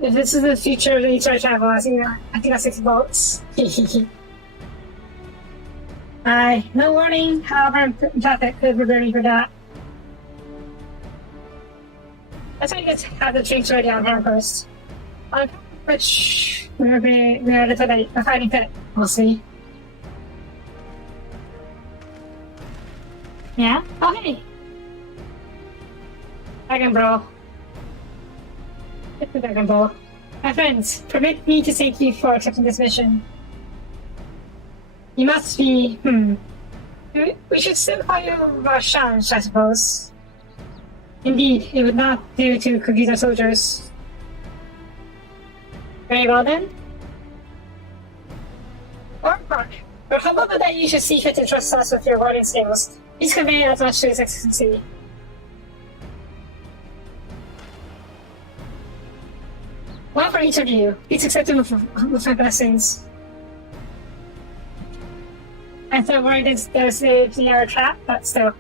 If this is the future of the East travel, I think that's 6 bolts. No warning, however, traffic could be ready for that. That's why you guys have the drinks ready on here first. On which we're a little late, a fighting pit, we'll see. Yeah? Oh, hey! Dragon Bro. It's the Dragon Ball. My friends, permit me to thank you for accepting this mission. You must be, we should still call you Rashanj, I suppose. Indeed, it would not do to confuse our soldiers. Very well then. Or how about that you should see fit to trust us with your warding skills. Please convey as much to His Excellency. One for each of you. Please accept them with my blessings. I'm so worried there's the air trap, but still.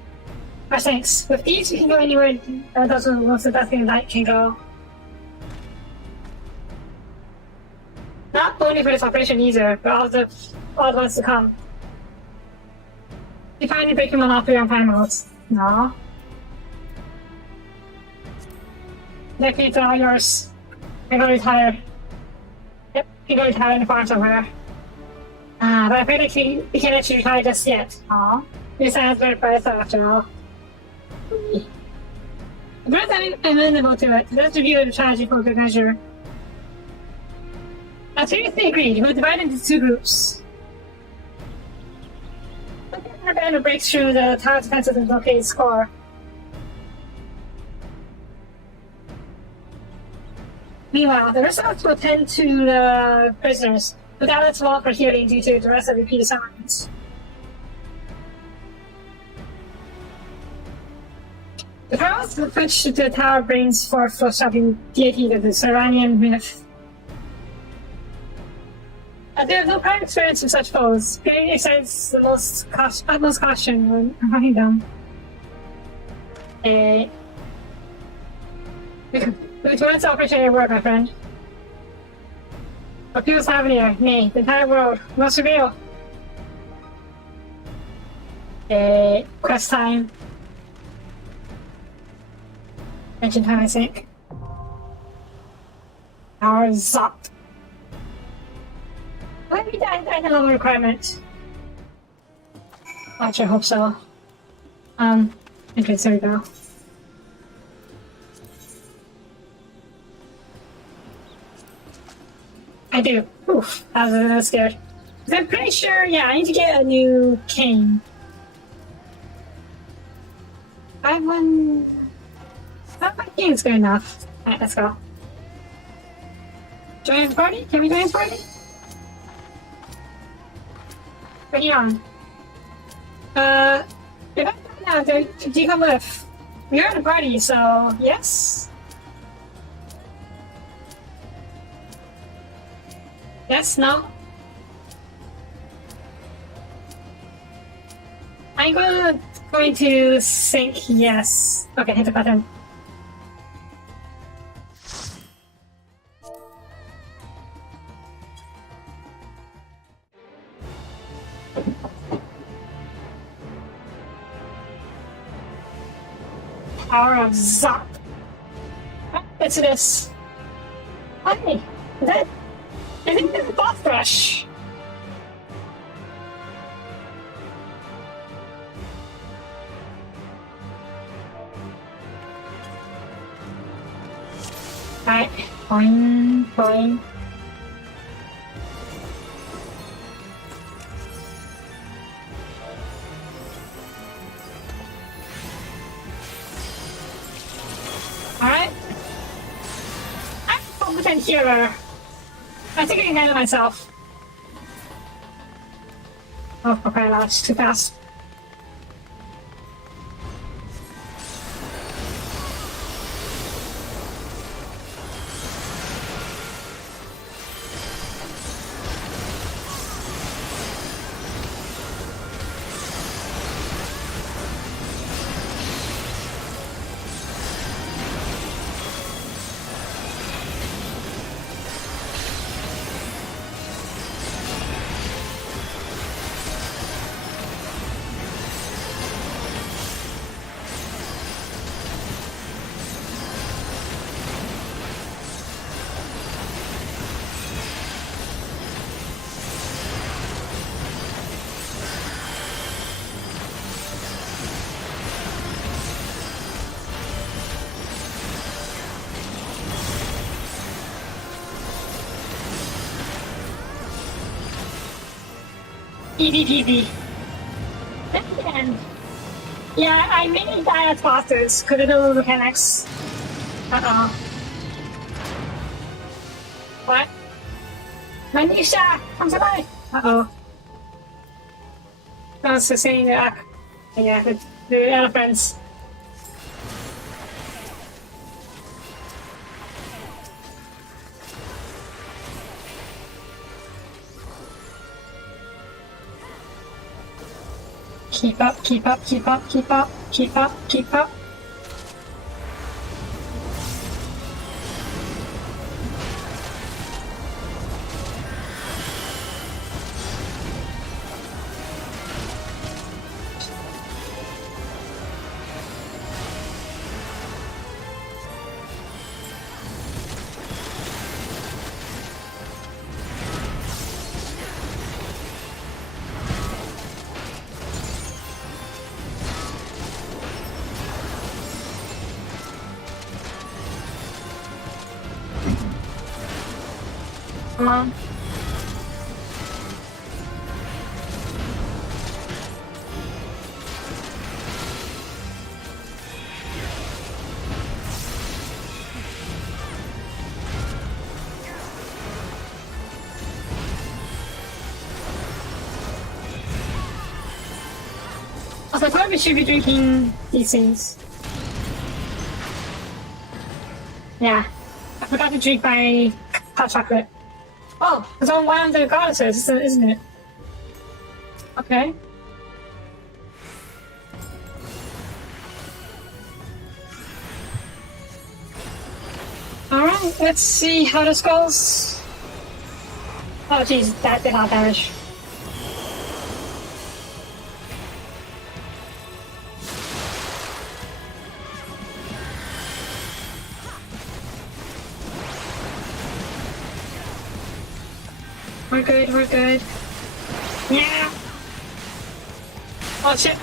Our thanks. With these, we can go anywhere those are most of the best in light can go. Not only for this operation either, but all the ones to come. You finally break him on off your panels. No. Decades are all yours. You're gonna retire. Yep, you're gonna retire in the farm somewhere. But I feel like we can't let you retire just yet. Aw. Your sounds very first after all. But I'm amenable to it. Let's review the tragedy for good measure. I seriously agreed. We'll divide into two groups. Our banner breaks through the tower defenses and blockades core. Meanwhile, the rest of us will tend to the prisoners, without its wall for healing due to the rest of repeated summons. The powers that push to the tower brings forth for stopping deity of the Seranian myth. They have no prior experience with such foes. Being excites the utmost caution when hunting them. We commence operation at your work, my friend. What people's happening here? Nay, the entire world must reveal. Quest time. Mention time, I think. Hours up. Maybe I know the requirement. I sure hope so. Okay, there we go. I do. Oof, I was a little scared. I'm pretty sure, yeah, I need to get a new cane. I have one. Oh, my cane's good enough. Alright, let's go. Join the party? Can we join the party? Bring it on. If I'm now, do you come with? We're at a party, so yes? Yes, no? I'm going to think yes. Okay, hit the button. Power of Zop. It's this. Hey, I think there's a boss brush. Alright, boing. Alright. I'm a competent healer. I think I can handle myself. Oh, okay, that's too fast. Easy peasy. And yeah, I mainly die at bosses because of the mechanics. Uh-oh. What? Manisha! Come to life! Uh-oh. That's the same, yeah, the elephants. Keep up, keep up, keep up, keep up, keep up, keep up. Come on. Also, I probably should be drinking these things. Yeah. I forgot to drink my hot chocolate. Oh, it's on one of the goddesses, isn't it? Okay. Alright, let's see how this goes. Oh jeez, that did not damage. We're good, we're good. Yeah! Oh shit!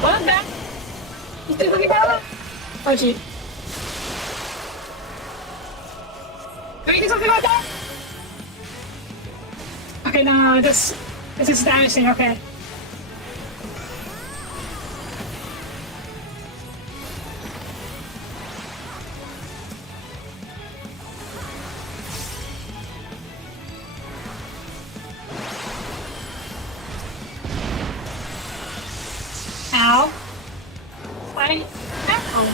What is that? You still looking at it? Oh gee. Can we do something about that? Okay, no, this is damaging, okay. Ow. Why? Ow.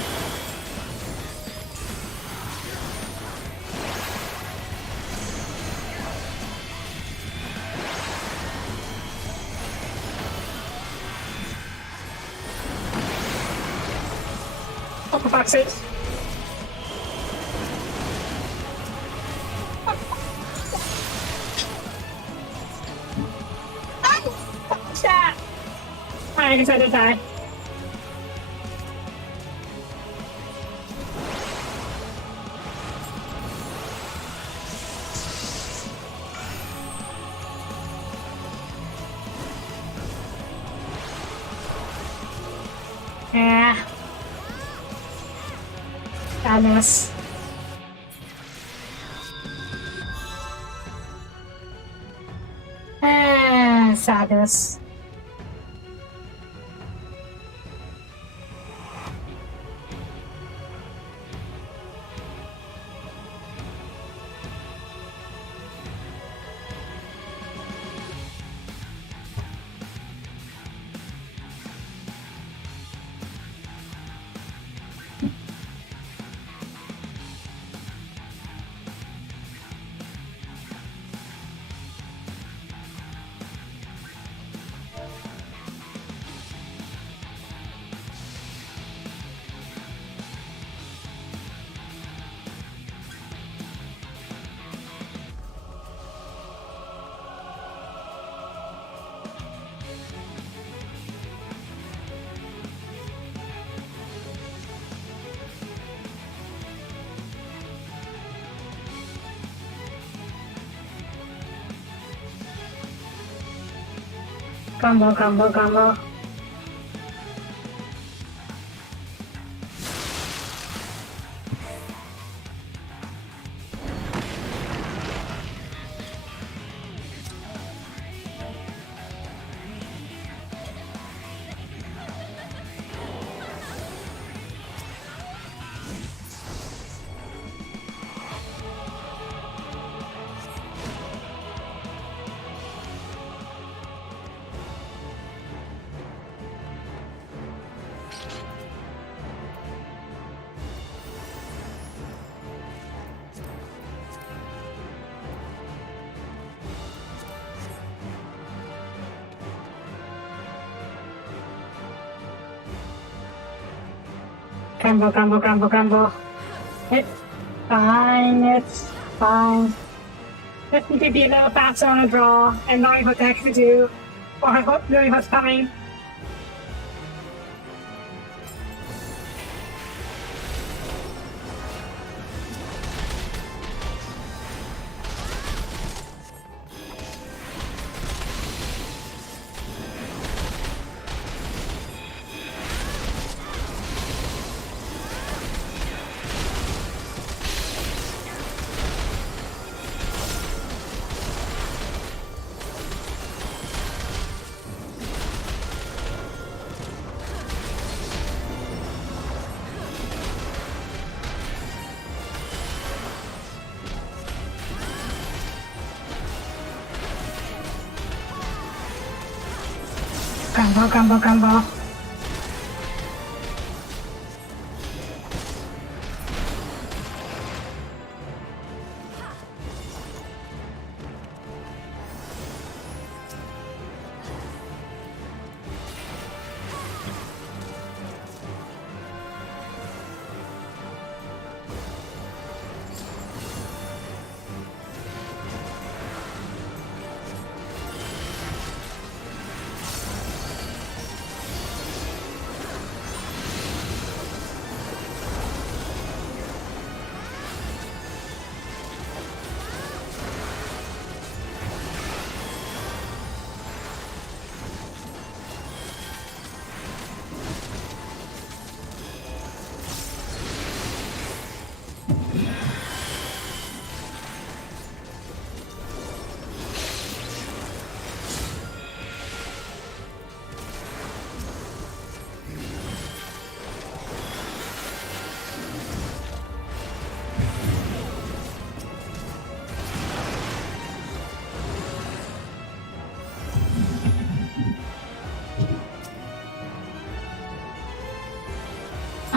Oh, for fuck's sake. What's that? I guess I did die. Yeah. Sadness. Sadness. Combo, combo, combo. Combo, combo, combo, combo. It's fine, it's fine. Just need to be a little faster on a draw and knowing what the heck to do. Or knowing what's coming. Gumbo.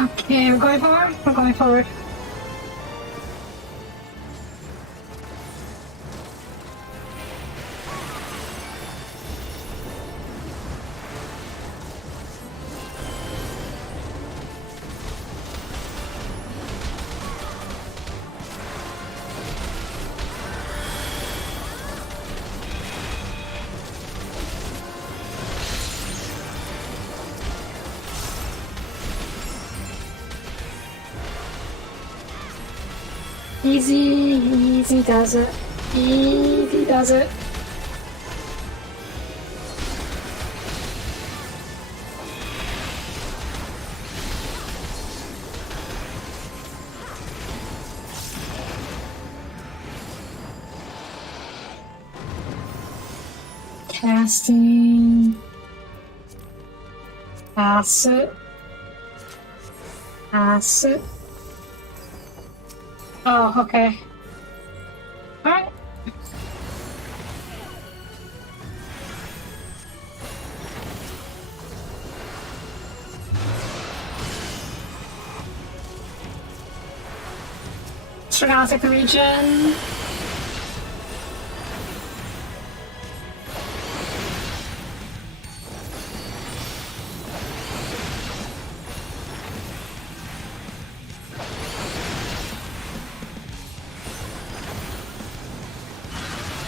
Okay, we're going forward. We're going forward. Easy does it. Easy does it. Casting. Acid. Acid. Oh, okay. Alright. Strategic region.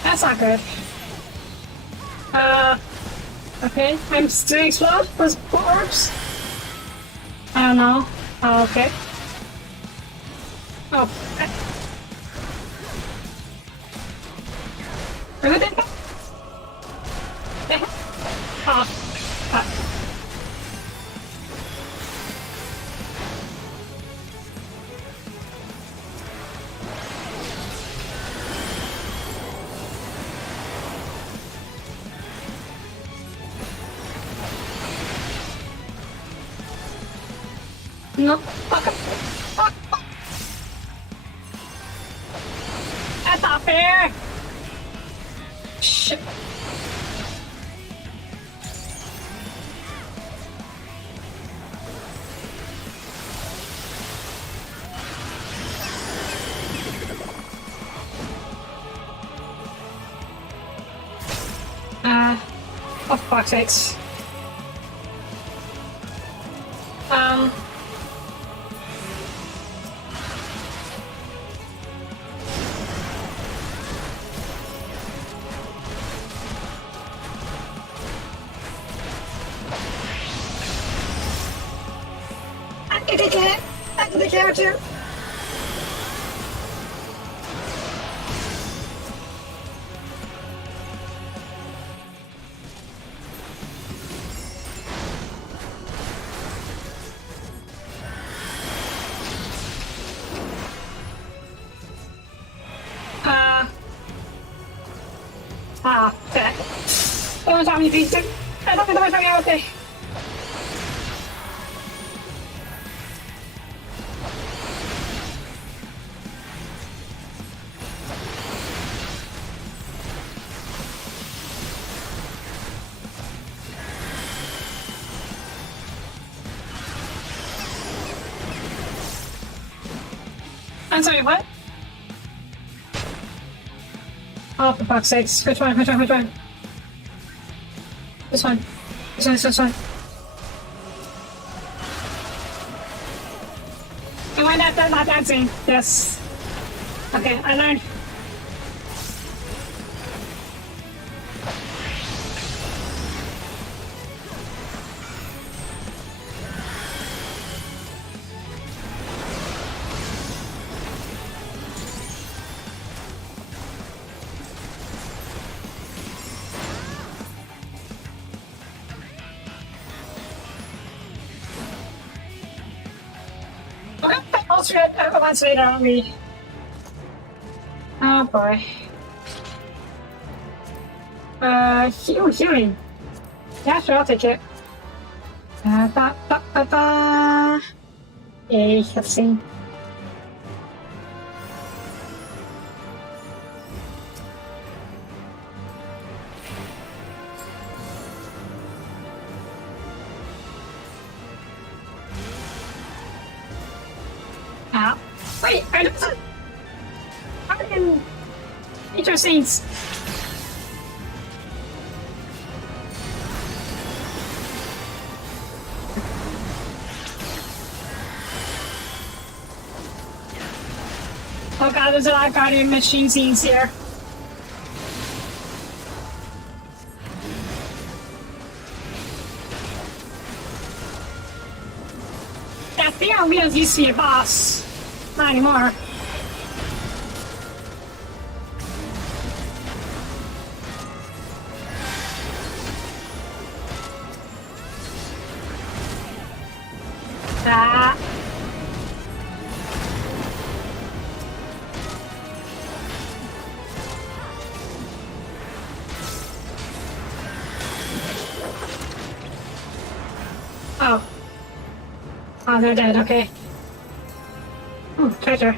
That's not good. Okay, I'm still explode with orbs. I don't know. Oh, okay. Oh. Really? Oh. No, fuck. That's not fair. Shit. Oh fuck's sakes. I did it too. Okay. Don't tell me these. I don't think the first okay. I'm sorry, what? Oh, for fuck's sakes. Which one? Which one? Which one? This one. This one. This one. I went after not dancing. Yes. Okay, I learned. Once later on me. Oh boy. Healing. Yeah, sure, I'll take it. Yay, cutscene. Wait, I don't... Fucking... Nature scenes. Oh god, there's a lot of Guardian machine scenes here. That thing on wheels used to be a boss. Not anymore. Ah. Oh. Oh, they're dead, okay. Oh, treasure.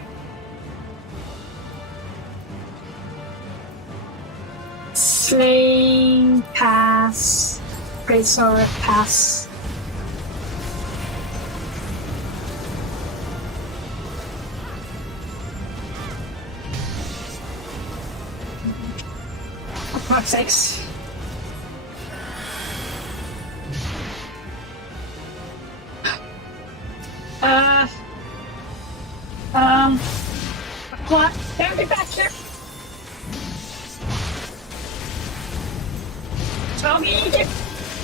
Sling pass. Great sword pass. For fuck's sakes. What? Don't be back here! Tell me, get...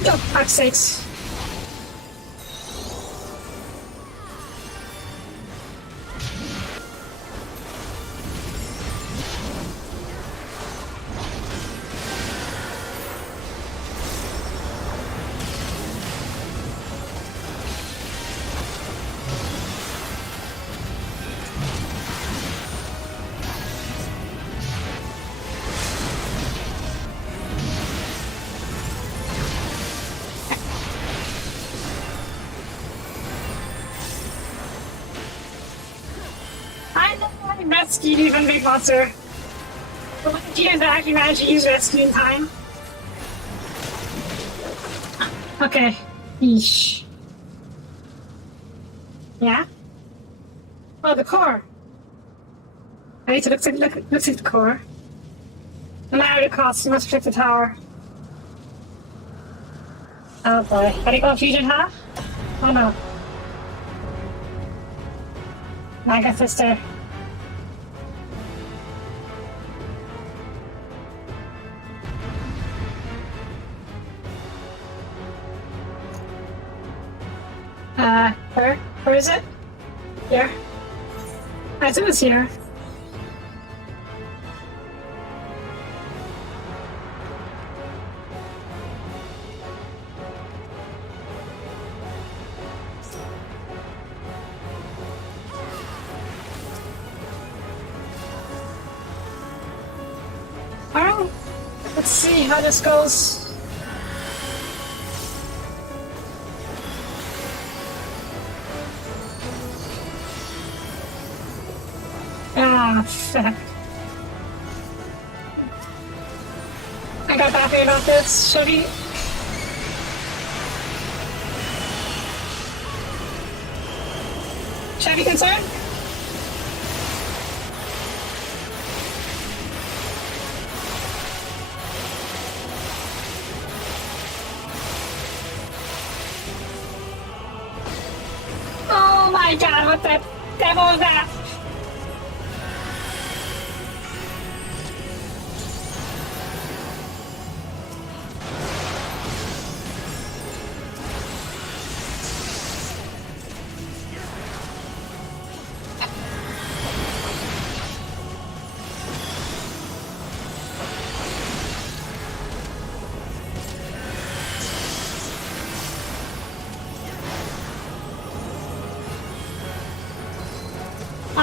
Oh, fuck's sakes. Rescued even big monster. But what do you guys actually manage to use rescue in time? Okay. Yeesh. Yeah? Oh, the core. I need to look at the core. No matter the cost, you must protect the tower. Oh boy. Gotta go fusion, huh? Oh no. Mega sister. Where is it? Here. I think it's here. Alright, let's see how this goes. Ah, fuck. I got happy about this, Soapie. Should I be concerned? What the devil is that?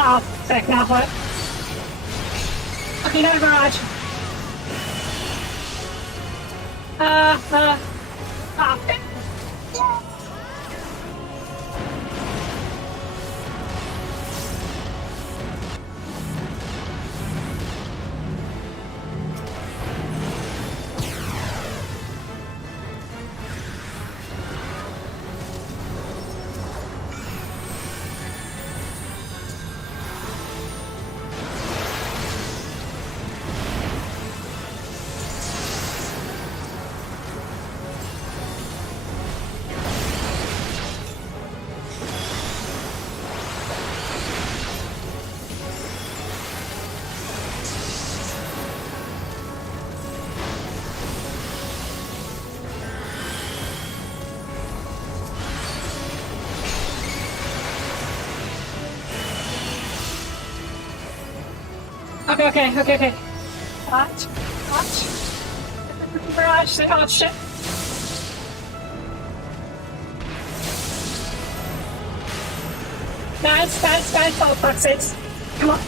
Oh, frick, now what? Okay, another barrage. Oh, frick. Okay. Watch. Barrage. Oh, shit. Guys. Oh, fuck's sakes. Come on.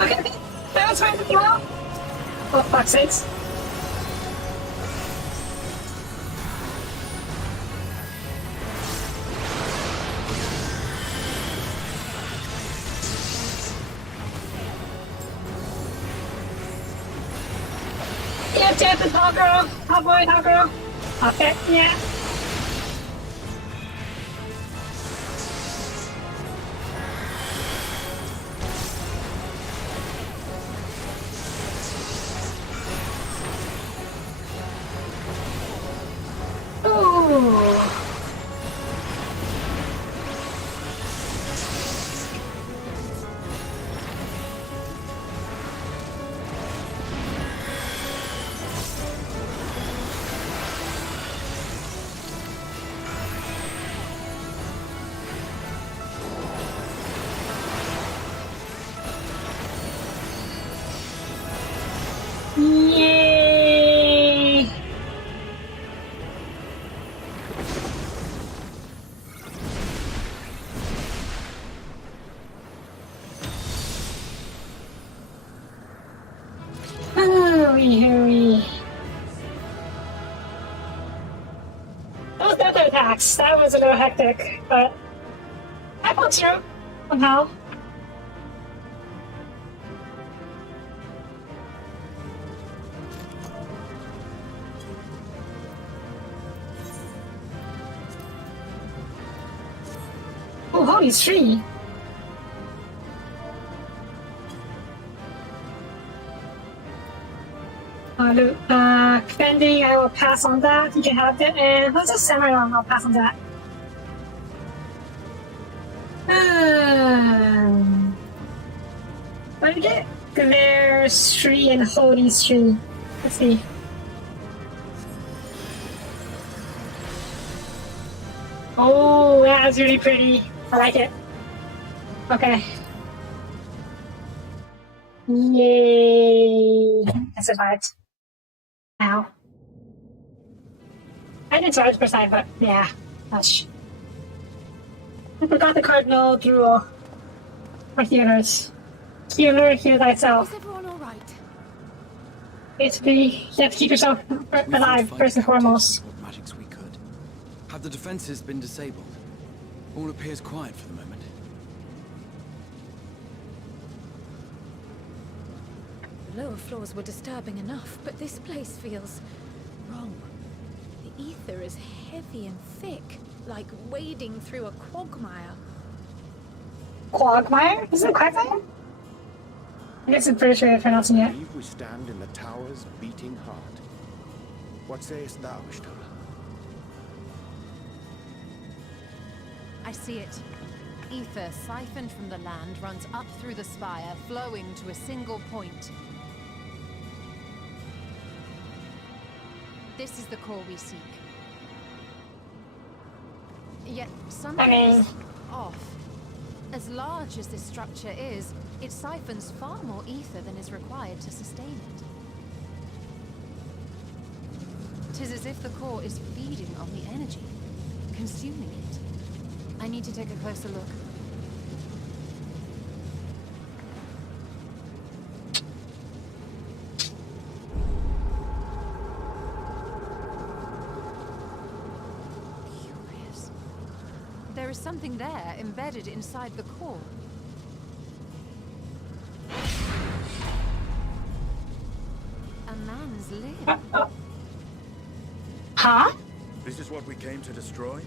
Okay. That was fine to kill out. Oh, fuck's sakes. Yeah, Jeff and tall girl. Tall boy, tall girl. Okay, yeah. Yay! Hurry. Those nether attacks, that was a little hectic, but I pulled through somehow. Oh, holy tree! Defending, I will pass on that. You can have that. And what's a samurai arm? I'll pass on that. What did I get? Glare's tree and Holy's tree. Let's see. Oh, that's really pretty. I like it. Okay. Yay. I survived. Ow. I didn't survive the first time, but yeah. Gosh. I forgot the cardinal rule for healers. Healer, heal thyself. Is everyone alright? Basically, you have to keep yourself alive, first and foremost. What magics we could. Have the defenses been disabled? All appears quiet for the moment. The lower floors were disturbing enough, but this place feels wrong. The ether is heavy and thick, like wading through a quagmire. Quagmire? Is it quagmire? I guess I'm pretty sure I'm pronouncing it. believe we stand in the tower's beating heart. What sayest thou, Stola? I see it. Ether siphoned from the land runs up through the spire, flowing to a single point. This is the core we seek. Yet something is off. As large as this structure is, it siphons far more ether than is required to sustain it. 'Tis as if the core is feeding on the energy, consuming it. I need to take a closer look. Curious. There is something there embedded inside the core. A man's limb. Huh? This is what we came to destroy?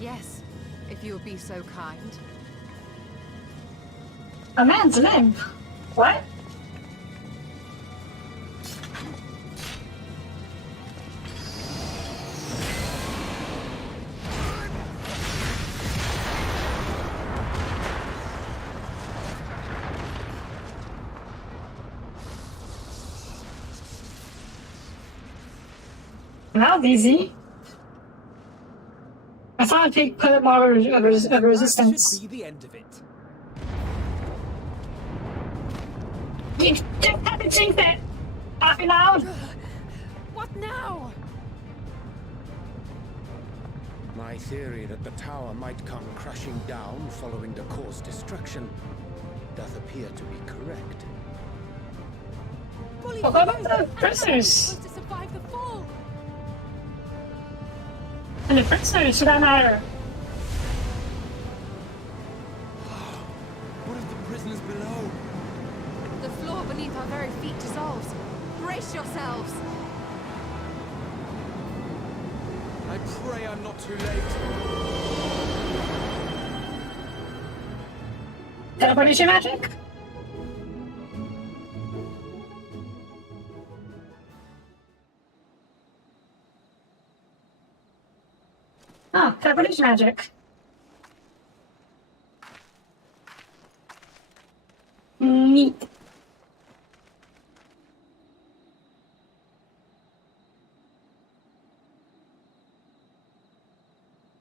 Yes, if you would be so kind. A man's limb? What? That was easy. I thought I'd take put more of resistance. That should be the end of it. You just have to jinx it! Laugh it loud! What now? My theory that the tower might come crashing down following the core's destruction doth appear to be correct. What about the prisoners? Supposed to survive the fall. And the prisoners, for that matter. What of the prisoners below? The floor beneath our very feet dissolves. Brace yourselves! I pray I'm not too late. Teleportation magic? Oh, teleportation magic. Neat.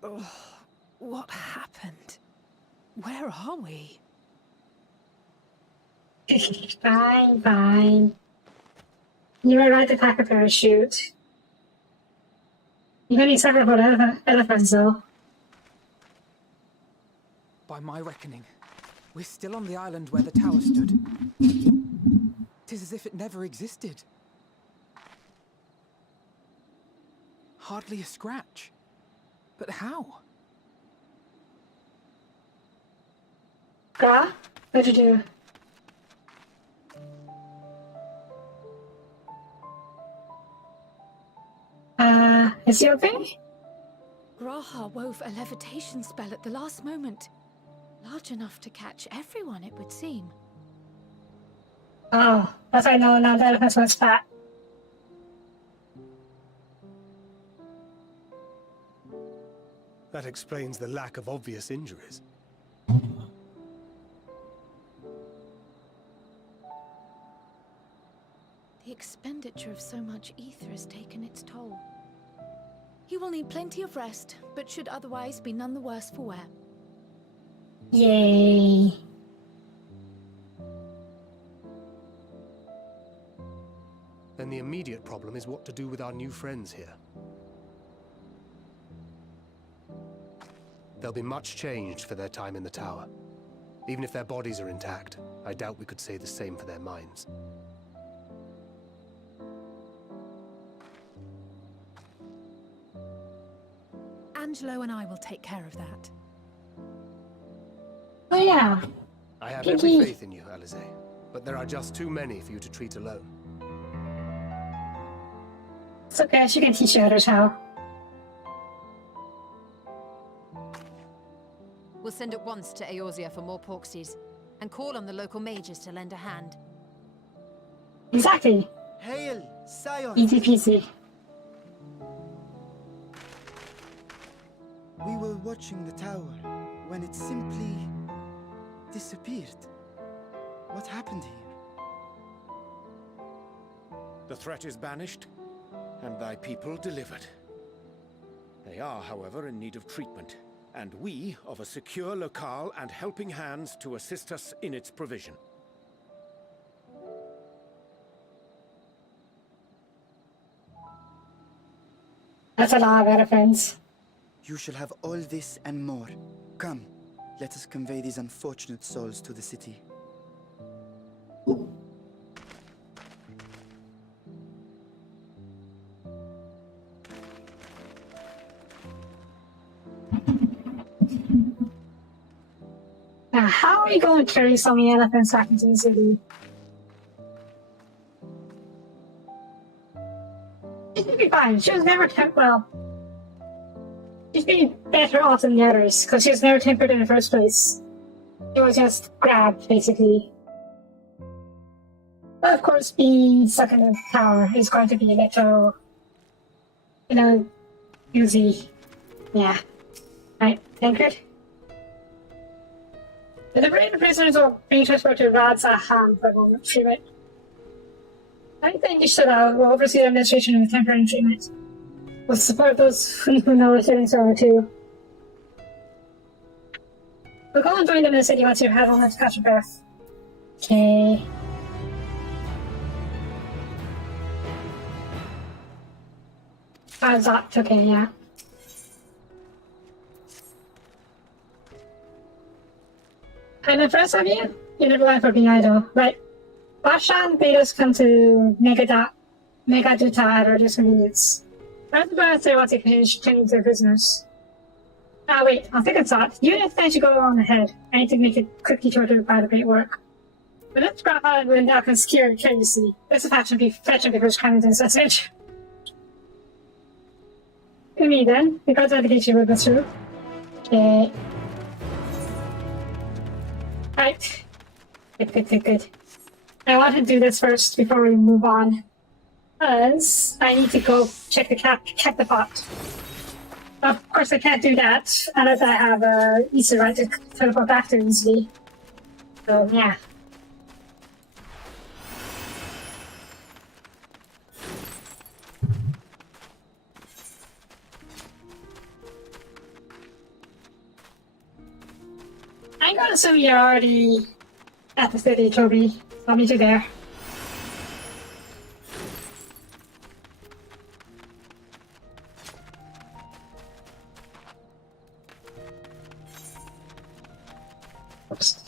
Oh, what happened? Where are we? Fine, fine. You were right to pack a parachute. You're gonna need several elephants, though. By my reckoning, we're still on the island where the tower stood. 'Tis as if it never existed. Hardly a scratch. But how? Gra? What'd you do? Is he okay? Graha wove a levitation spell at the last moment. Large enough to catch everyone, it would seem. Oh, that's why I know now the elephants went fat. That explains the lack of obvious injuries. The expenditure of so much ether has taken its toll. He will need plenty of rest, but should otherwise be none the worse for wear. Yay. then the immediate problem is what to do with our new friends here. They'll be much changed for their time in the tower. Even if their bodies are intact, I doubt we could say the same for their minds. Angelo and I will take care of that. Oh yeah. I have every faith in you, Alize, but there are just too many for you to treat alone. It's okay, she can teach others how. We'll send at once to Eorzea for more Porksies, and call on the local mages to lend a hand. Exactly. Hail, Scion! Easy peasy. We were watching the tower when it simply disappeared. What happened here? The threat is banished, and thy people delivered. They are, however, in need of treatment, and we of a secure locale and helping hands to assist us in its provision. That's a lot of better friends. You shall have all this and more. Come, let us convey these unfortunate souls to the city. Now, how are we going to carry so many elephants back into the city? She should be fine. She was never well. She's been better off than the others, because she was never tempered in the first place. She was just grabbed, basically. But of course, being stuck in the tower is going to be a little, you know, easy. Yeah. Right, anchored. The liberated prisoners will being transported to Rad's Aham for a moment treatment. I think Ishtada will oversee the administration of the temporary treatment, with support of those who know the settings over too. We'll go and join them in the city once you've had one to catch your breath. Okay. That's okay, yeah. And impressed of you? You never went for being idle, right? Bashan made us come to Megaduta at our convenience. I was about to say once he finished tending to their prisoners. Ah, wait, I'll think it's not. You and Stan should go on ahead. I need to make it quickly shorter by the great work. But let's grab out when I can scare and carelessly. This is fetching before coming to this message. To me then, because navigation will go through. Okay. Right. Good. I want to do this first before we move on. Because I need to go check the pot. Of course I can't do that unless I have a Easter right to teleport back to easily. So yeah. I'm gonna assume you're already at the city, Toby. I'll meet you there. Oops.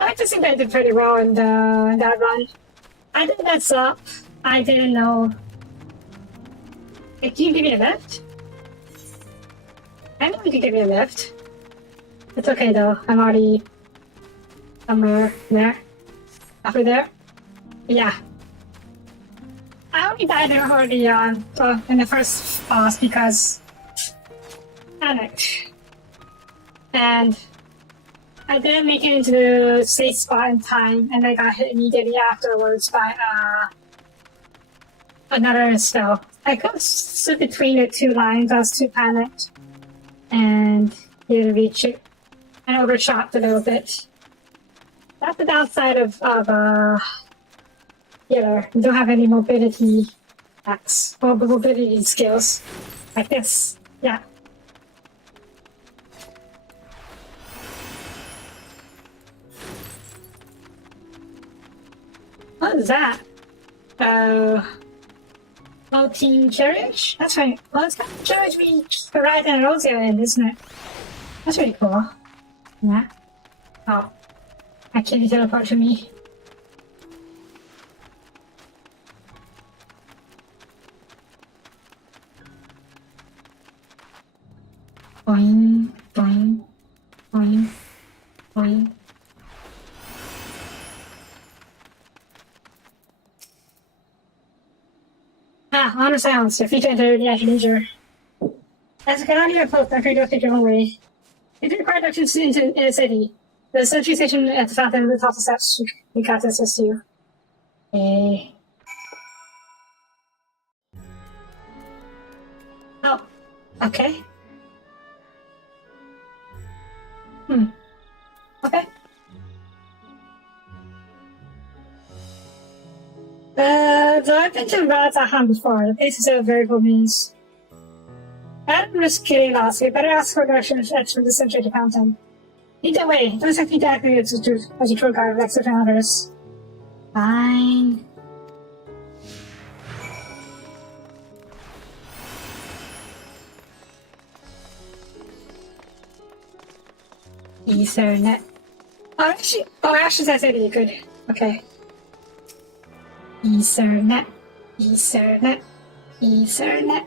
I like to think I did pretty well in that run. I did mess up. I didn't know. Hey, can you give me a lift? I know you could give me a lift. It's okay though, I'm already somewhere there. Halfway there? Yeah. I only died there already in the first boss because panicked. And I didn't make it into the safe spot in time, and I got hit immediately afterwards by another spell. I got stood between the two lines, I was too panicked. And didn't reach it. I overshot a little bit. That's the downside of healer. You don't have any mobility hacks or mobility skills like this. Yeah. What is that? Floating carriage? That's right. Well, it's kind of carriage we ride in Rosia in, isn't it? That's pretty cool. Yeah. Oh. Actually teleport to me. Boing, boing, boing, boing. Ah, honor silence. Defeat enter the Academia. As a canonical post, I'm free to take your own way. If you require directions into a city, the sentry station at the fountain at the top of the steps we got to assist you. Oh, okay. Okay. I've been to Ratahan before. The place is a very cool means. I don't risk getting lost. We better ask for directions from the sentry to fountain. Lead the way. Don't expect me to activate as a true guard of extra founders. Fine. Ethernet. Oh, actually, that's it. Good. Okay. Ethernet. Ethernet. Ethernet.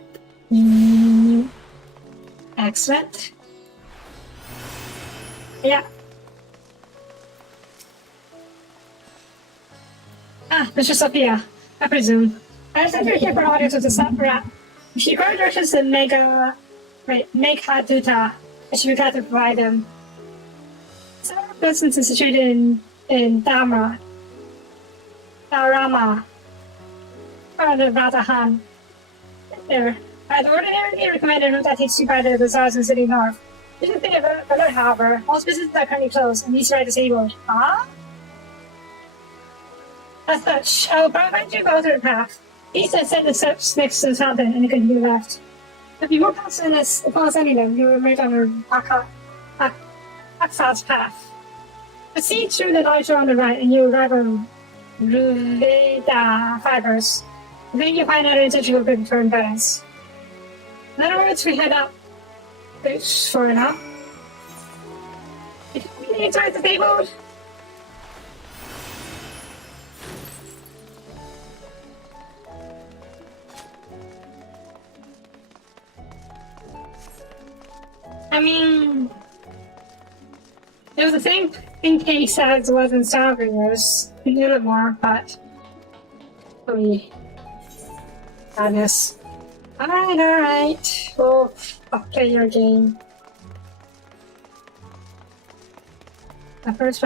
Excellent. Yeah. Ah, Mr. Sophia, I presume. I understand you're here for audience with the Saprat. If you require directions to Meghaduta, I should be glad to provide them. Several business is situated in Dharma. Dharama. Part of Ratahan. There. The ordinarily recommended route that takes you by the bazaars in the city north. This is a bit of a alert, however. Most businesses are currently closed, and these are disabled. Huh? As such, I will provide you both a path. East and set the steps next to the fountain, and you can do left. If you walk past any of them, you will emerge on the Aksad's path. Proceed through the large door on the right, and you will arrive on Ruleda Fibers. Then you find out in you will be for balance. In other words, we head up for now. If we need to disabled. I mean, it was the same in case as it was in Starvingers. We knew it more, but madness. Alright. Well, I'll play your game. First.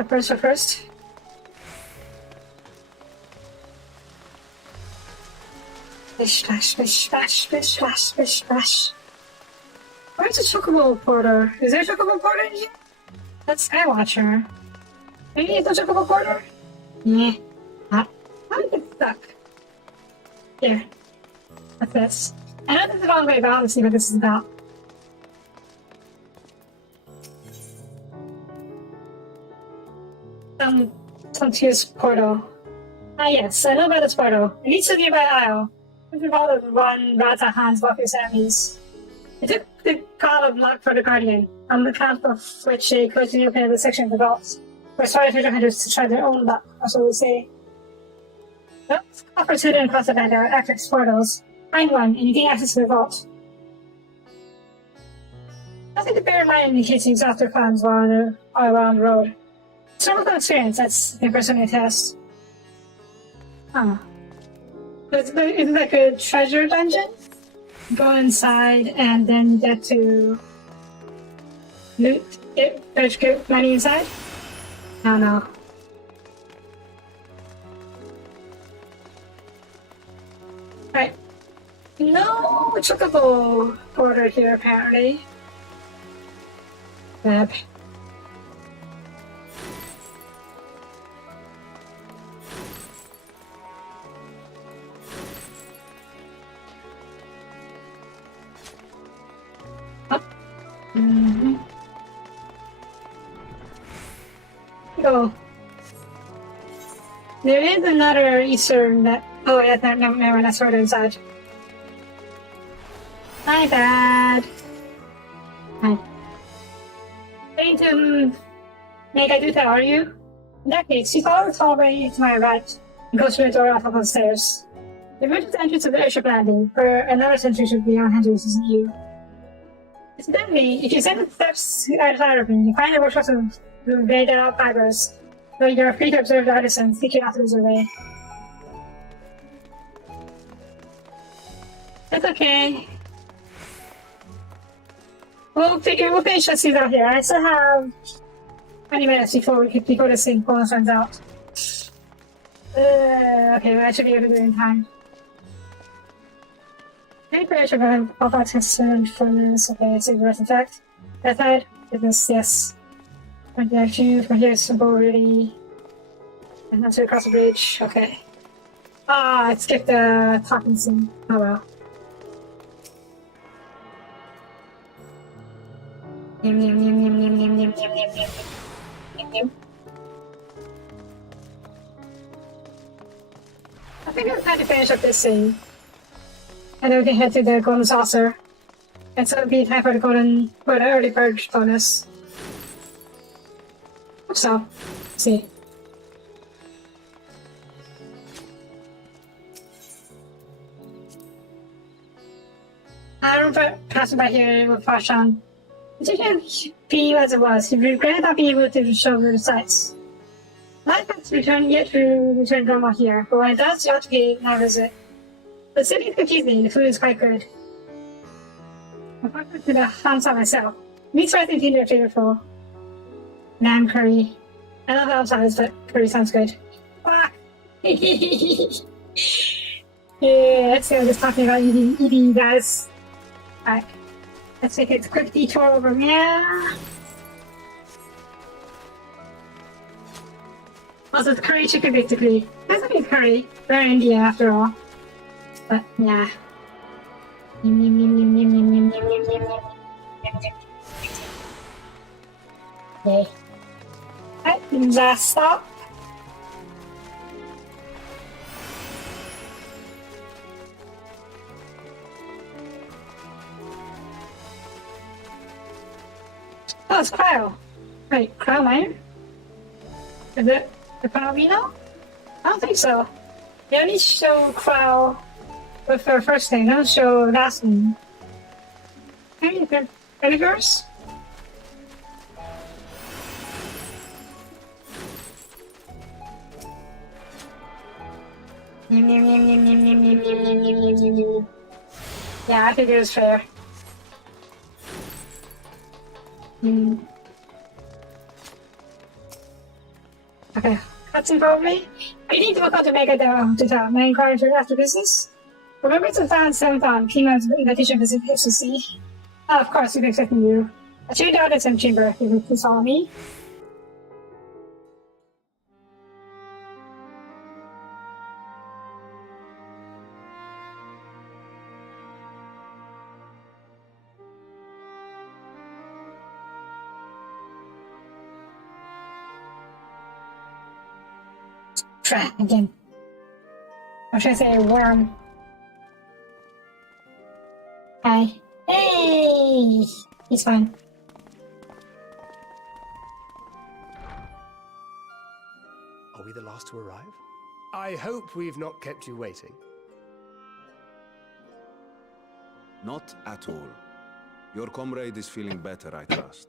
Bish, bash, bish, bash, bish, bash, bish, bash. Where's the Chocobo Porter? Is there a Chocobo Porter in here? That's Skywatcher. Maybe it's a Chocobo Porter? Yeah. How did it get stuck? Here. What's this? I know this is the wrong way, but I want to see what this is about. Some Tears portal. Ah yes, I know about this portal. It leads to the nearby isle. Which involved one Ratahan's wealthiest enemies. It took the call of luck for the Guardian, on the account of which they closed the open of the section of the vaults. For started treasure hunters to try their own luck, or so we say. Well, coffers hidden across the land are active portals. Find one, and you gain access to the vault. Nothing to bear in mind in case you exhaust their funds while around the road. It's a normal experience, that's the personal test. Huh. Isn't that a treasure dungeon? Go inside and then get to loot it, get money inside? I don't know. Right. No Chocobo Porter here apparently. Web. Go. There is another Eastern that. Oh, yeah, never mind. That's further inside. My bad. Hi. Going to make a detail, are you? In that case, you follow the hallway to my right and go through the door off of the stairs. The emergency entrance of the airship landing, for another sentry should be on hand to assist you. Incidentally, if you send the steps outside of me, you find the workshops of the Veda fibers, though you're free to observe the artisans teaching after the survey. That's okay. We'll finish this season out here. I still have 20 minutes before this thing bonus runs out. Okay, well, I should be able to do it in time. Any prayer should have all that concerned for this. Okay, save the rest effect. That side, goodness, yes. From here, simple, really. And that's across the bridge. Okay. Ah, I skipped the talking scene. Oh well. Yum yum yum yum yum yum yum yum yum yum yum. I think I'm trying to finish up this scene. And then we can head to the Golden Saucer. And so it'll be time for the early bird bonus. So, let's see. I remember passing by here with Fashan. It didn't be as it was. He regretted not being able to show her the sights. Life has returned yet to return normal here, but when it does, you ought to pay my visit. The city is confusing, the food is quite good. I'm going to the Hamsa myself. Meat's right in they're flavorful. Lamb curry. I love outsides, but curry sounds good. Fuck! Yeah, let's see, I'm just talking about eating, you guys. Alright. Let's take a quick detour over here. Also, it's curry chicken, basically. That's like a curry. They're in India, after all. But, yeah. Okay. Alright, last stop. Oh, it's Cryo. Wait, Cryo Miner? Is it the Cryo? I don't think so. They only show Cryo with her first name, they don't show last name. Maybe they're vinegars? Yeah, I think it was fair. Okay, cutscene probably. You need to look out to make it to town. May I inquire into after business? Remember to find 7th on Kimo's invitation visit HCC. Oh, of course, we've been expecting you. I tuned out at some chamber. You can follow me. Try again. Or should I say worm? Hi. Hey! He's fine. Are we the last to arrive? I hope we've not kept you waiting. Not at all. Your comrade is feeling better, I trust.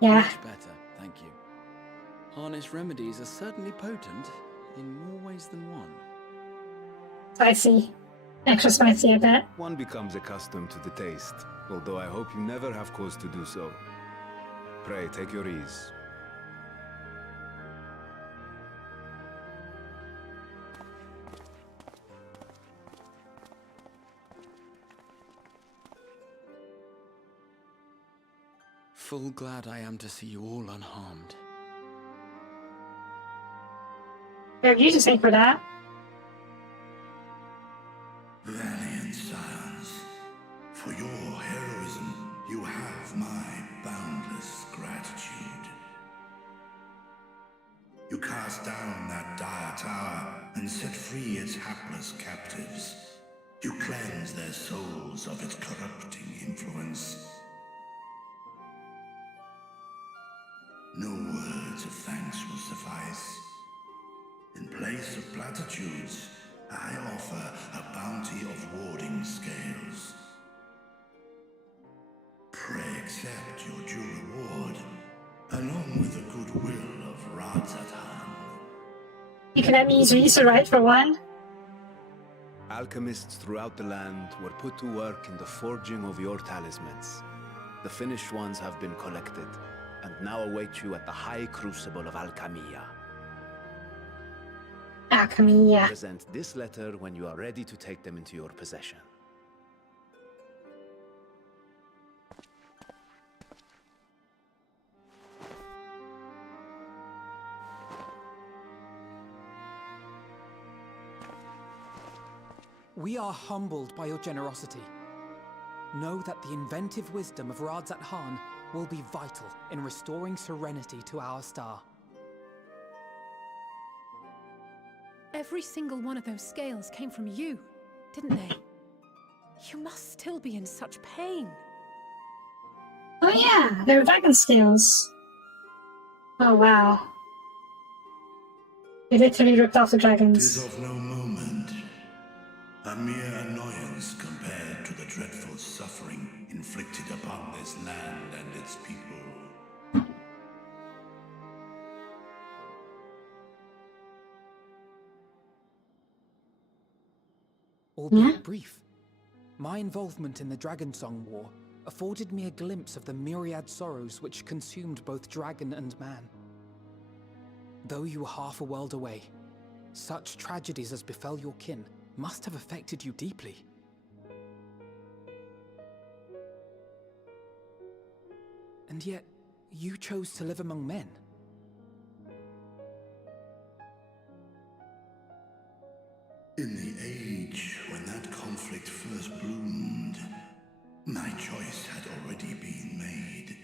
Yeah. Much better, thank you. Harness remedies are certainly potent, in more ways than one. Spicy. Extra spicy, I bet. One becomes accustomed to the taste, although I hope you never have cause to do so. Pray, take your ease. Full glad I am to see you all unharmed. You just think for that. Valiant sons, for your heroism, you have my boundless gratitude. You tower and set free its hapless captives. You cleanse their souls of its corrupting influence. No words of thanks will suffice. In place of platitudes, I offer a bounty of warding scales. Pray accept your due reward, along with the goodwill of Radzatan. You can let me use Risa, right, for one? Alchemists throughout the land were put to work in the forging of your talismans. The finished ones have been collected, and now await you at the High Crucible of Alchemia. Alchemia. Present this letter when you are ready to take them into your possession. We are humbled by your generosity. Know that the inventive wisdom of Radzatan will be vital in restoring serenity to our star. Every single one of those scales came from you, didn't they? You must still be in such pain. Oh yeah, they were dragon scales. Oh wow. They literally ripped off the dragons. 'Tis of no moment. A mere annoyance compared to the dreadful suffering inflicted upon this land and its people. Albeit brief, my involvement in the Dragonsong War afforded me a glimpse of the myriad sorrows which consumed both dragon and man. Though you were half a world away, such tragedies as befell your kin must have affected you deeply. And yet, you chose to live among men. In the age when that conflict first bloomed, my choice had already been made.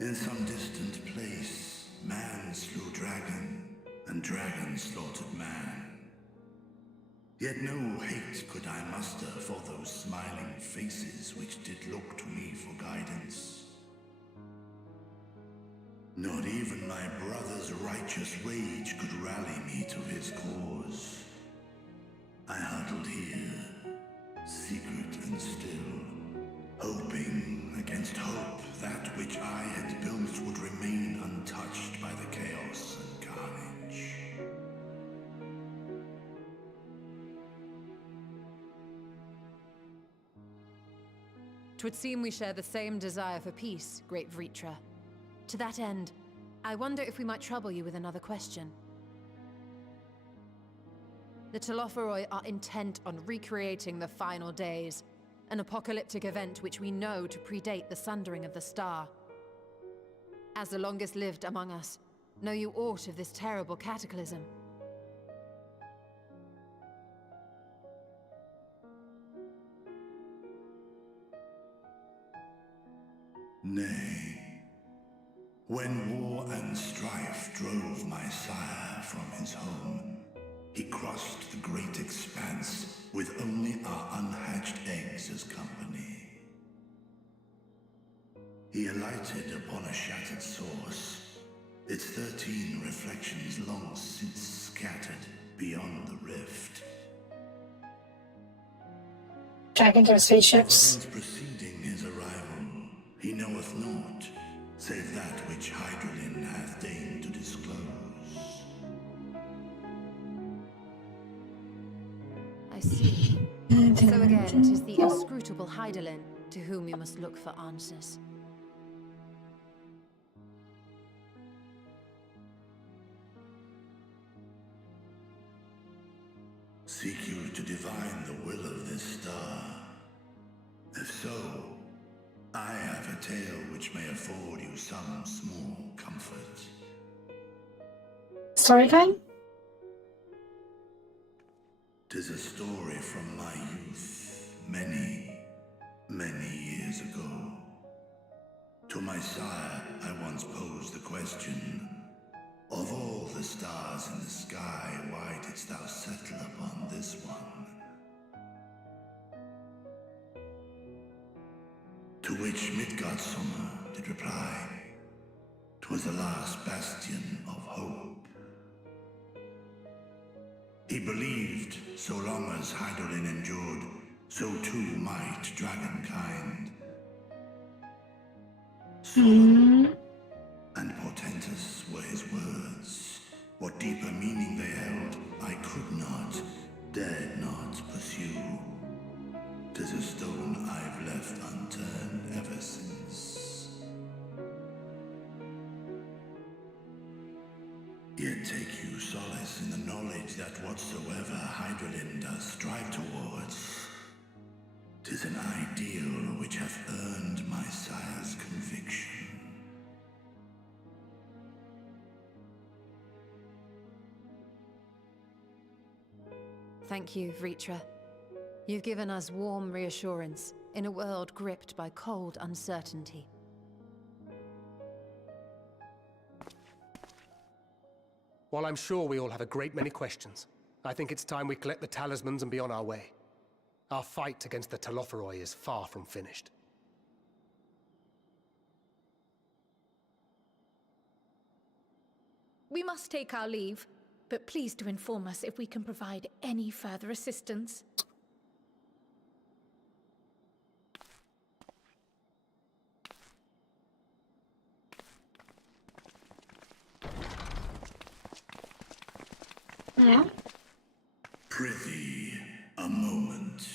In some distant place, man slew dragon, and dragon slaughtered man. Yet no hate could I muster for those smiling faces which did look to me for guidance. Not even my brother's righteous rage could rally me to his cause. I huddled here, secret and still, hoping against hope that which I had built would remain untouched by the chaos and carnage. Twould seem we share the same desire for peace, great Vritra. To that end, I wonder if we might trouble you with another question. The Telophoroi are intent on recreating the final days, an apocalyptic event which we know to predate the sundering of the star. As the longest lived among us, know you aught of this terrible cataclysm? Nay. When war and strife drove my sire from his home, he crossed the great expanse with only our unhatched eggs as company. He alighted upon a shattered source, its 13 reflections long since scattered beyond the rift. Dragon those spaceships. Of events preceding his arrival, he knoweth naught, save that which Hydralin hath deigned to disclose. I see. So again, 'tis the inscrutable Hydaelyn to whom you must look for answers. Seek you to divine the will of this star? If so, I have a tale which may afford you some small comfort. Story time? 'Tis a story from my youth, many, many years ago. To my sire, I once posed the question, of all the stars in the sky, why didst thou settle upon this one? To which Midgardsormr did reply, 'twas the last bastion of hope. He believed so long as Hydaelyn endured, so too might dragonkind. Solemn and portentous were his words. What deeper meaning they held, I could not, dared not pursue. 'Tis a stone I've left unturned ever since. Yet take you solace in the knowledge that whatsoever Hydaelyn does strive towards, 'tis an ideal which hath earned my sire's conviction. Thank you, Vritra. You've given us warm reassurance in a world gripped by cold uncertainty. While I'm sure we all have a great many questions, I think it's time we collect the talismans and be on our way. Our fight against the Telophoroi is far from finished. We must take our leave, but please do inform us if we can provide any further assistance. Yeah. Prithee, a moment.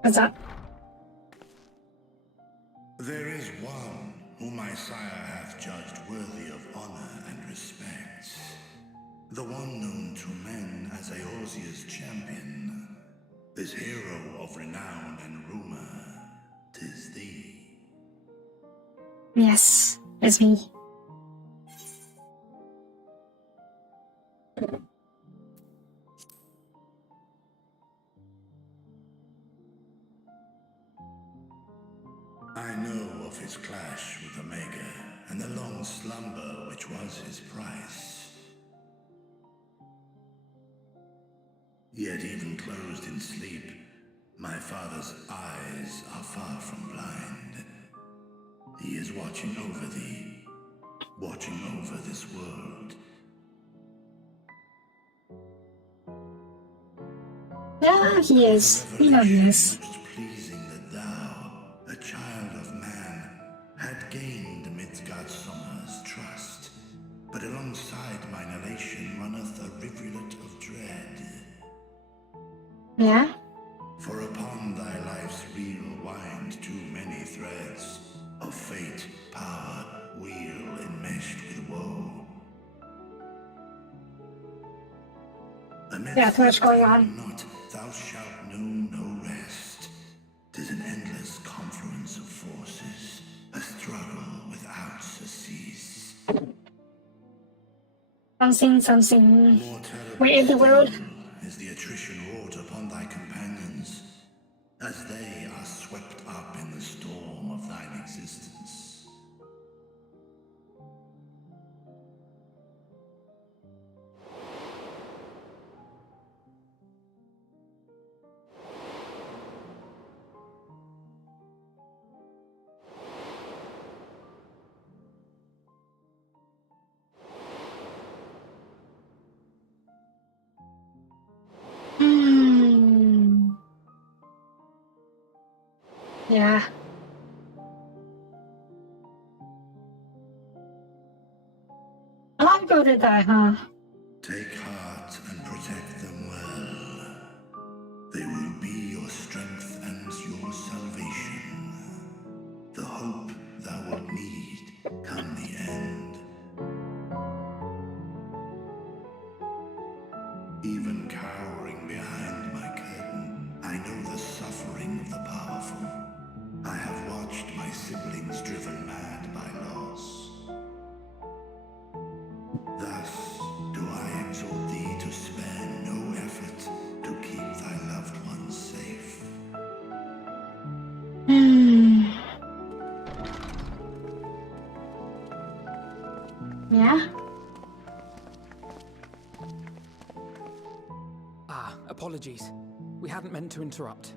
What's that? There is one whom my sire hath judged worthy of honor and respect. The one known to men as Eorzea's champion. This hero of renown and rumor. 'Tis thee. Yes, it's me. I know of his clash with Omega, and the long slumber which was his price. Yet even closed in sleep, my father's eyes are far from blind. He is watching over thee, watching over this world. Yeah, he is. We know he is. Pleasing that thou, a child of man, had gained Midgardsormr's trust, but alongside mine elation runneth a rivulet of dread. Yeah? For upon thy life's reel wind too many threads of fate, power, wheel enmeshed with woe. Yeah, too much going on. Not, thou shalt know no rest. 'Tis an endless confluence of forces, a struggle without surcease. Something. Wait, in the world? Is the attrition wrought upon thy companions, as they are swept up in the storm of thine existence. Yeah. A lot of people did that, huh? Take heart and protect them well. They will be your strength and your salvation. The hope thou wilt need come the end. Even cowering behind my curtain, I know the suffering of the powerful. I have watched my siblings driven mad by loss. Thus do I exhort thee to spare no effort to keep thy loved ones safe. Yeah? Ah, apologies. We hadn't meant to interrupt.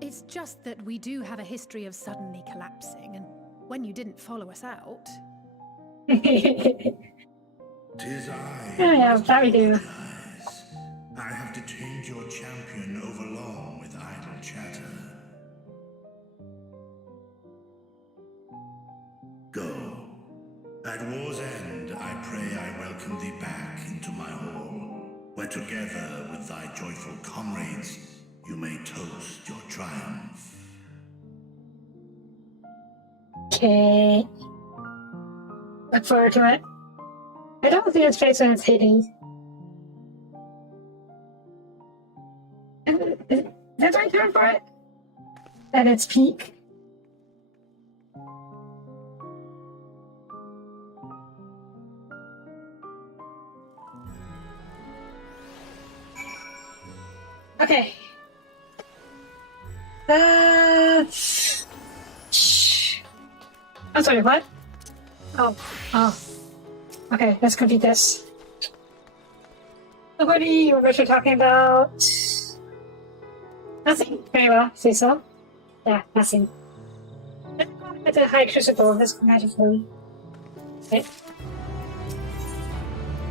It's just that we do have a history of suddenly collapsing, and when you didn't follow us out... Tis I. Yeah, that we do. I have detained your champion overlong with idle chatter. Go. At war's end, I pray I welcome thee back into my hall, where together with thy joyful comrades, you may toast your triumph. Okay. Look forward to it. I don't see his face when it's hitting. Is that the right term for it? At its peak? Okay. I'm sorry, what? Oh. Okay, let's complete this. So what are you talking about? Nothing. Very well, say so. Yeah, nothing. Let's go with the high crucible, let's go magically. Okay.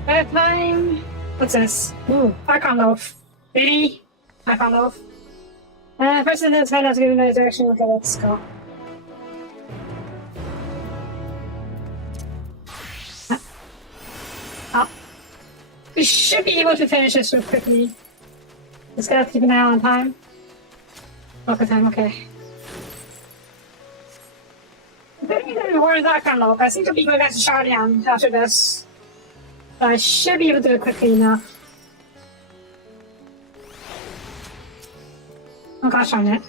Bad time. What's this? Ooh, Archon Loaf. Really? Archon Loaf. First let's find out to get in another direction. Okay, let's go. We should be able to finish this real quickly. Just gotta keep an eye on time. Okay, time, okay. Where is that kind of? I seem to be going back to Shardian after this. But I should be able to do it quickly enough. Oh gosh darn it.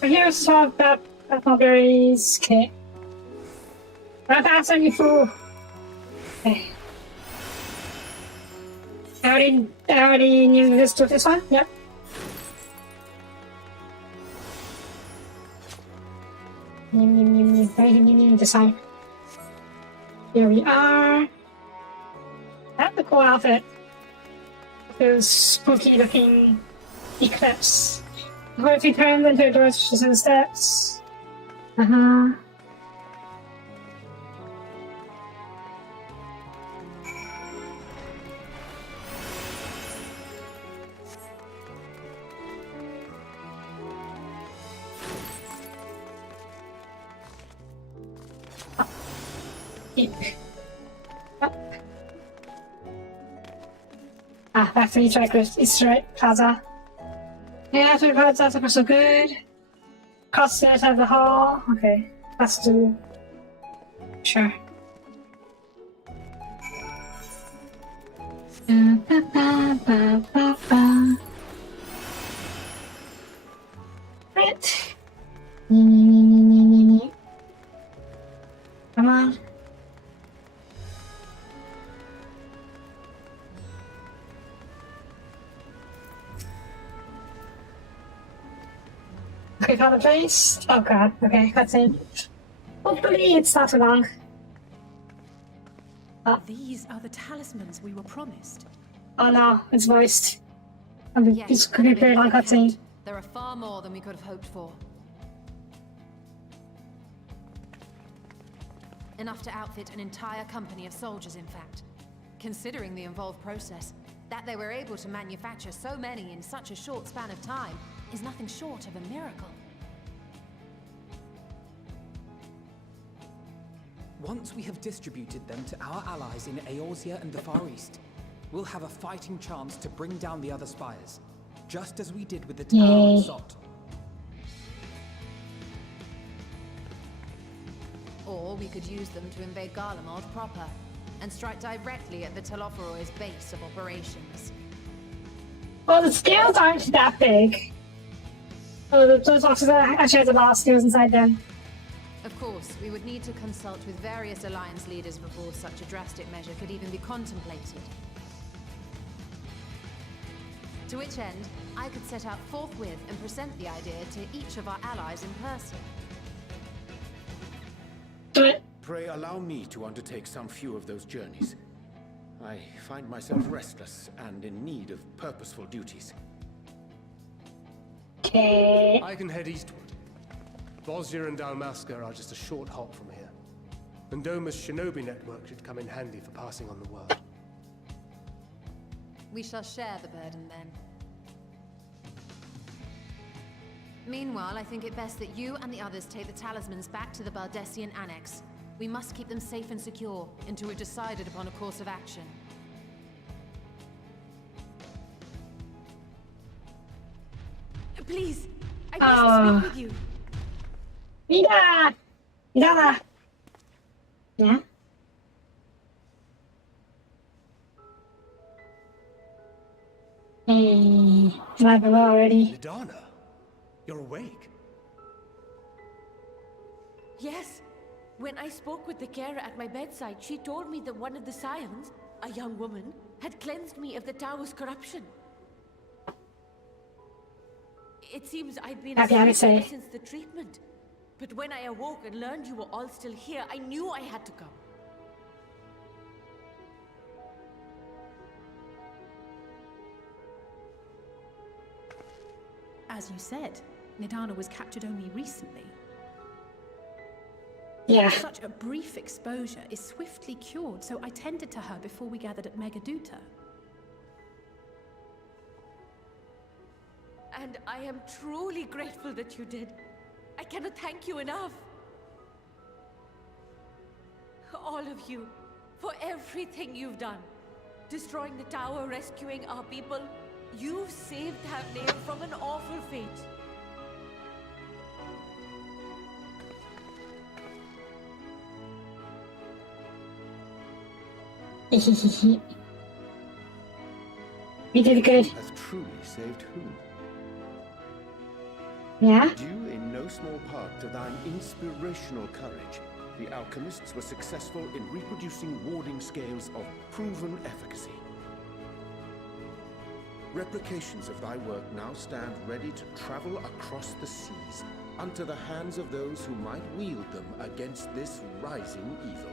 But here's talk about berries. Okay. Run faster, you fool! Okay. I already knew this to this one? Yep. This one. Here we are. That's a cool outfit. Those spooky looking eclipse. What if he turns into a door to the steps? Back to the checklist. Easter egg plaza. Yeah, after the plaza, so far so good. Cross the outside of the hall. Okay, let's do. Sure. Right. Come on. Okay, found the place. Oh god, okay, cutscene. Hopefully it's not too long. These are the talismans we were promised. Oh no, it's voiced. I mean, this could be a very long cutscene. There are far more than we could have hoped for. Enough to outfit an entire company of soldiers, in fact. Considering the involved process, that they were able to manufacture so many in such a short span of time is nothing short of a miracle. Once we have distributed them to our allies in Eorzea and the Far East, we'll have a fighting chance to bring down the other spires, just as we did with the Tower of Sot. Or we could use them to invade Garlemald proper, and strike directly at the Telophoroid's base of operations. Well, the scales aren't that big. Oh, those boxes actually has a lot of scales inside them. Of course, we would need to consult with various Alliance leaders before such a drastic measure could even be contemplated. To which end, I could set out forthwith and present the idea to each of our allies in person. Do it. Pray allow me to undertake some few of those journeys. I find myself restless and in need of purposeful duties. Okay. I can head eastward. Bosnia and Dalmasca are just a short hop from here. And Doma's shinobi network should come in handy for passing on the word. We shall share the burden then. Meanwhile, I think it best that you and the others take the talismans back to the Baldessian Annex. We must keep them safe and secure until we've decided upon a course of action. Please, I must speak with you. Mira! Mira! Yeah? Hey, am I below already? Nidana, you're awake. Yes. When I spoke with the carer at my bedside, she told me that one of the scions, a young woman, had cleansed me of the tower's corruption. It seems I'd been asleep ever since the treatment. But when I awoke and learned you were all still here, I knew I had to come. As you said, Nidana was captured only recently. Yeah. Such a brief exposure is swiftly cured, so I tended to her before we gathered at Megaduta. And I am truly grateful that you did. I cannot thank you enough. All of you, for everything you've done. Destroying the tower, rescuing our people. You've saved Thavnair from an awful fate. We did good. Has truly saved who? Yeah? Due in no small part to thine inspirational courage, the alchemists were successful in reproducing warding scales of proven efficacy. Replications of thy work now stand ready to travel across the seas, unto the hands of those who might wield them against this rising evil.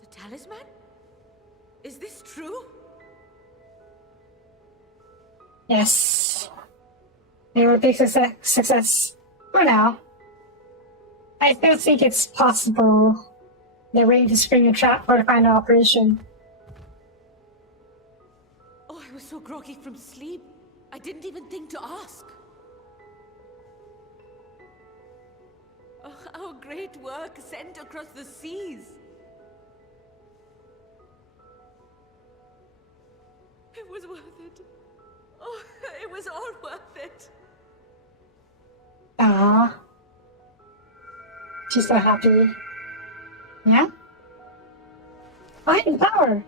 The talisman? Is this true? Yes. They were a big success. For now. I still think it's possible they're ready to spring a trap for the final operation. Oh, I was so groggy from sleep. I didn't even think to ask. Oh, our great work sent across the seas. It was worth it. Oh, it was all worth it. Aww. She's so happy. Yeah? Finding power!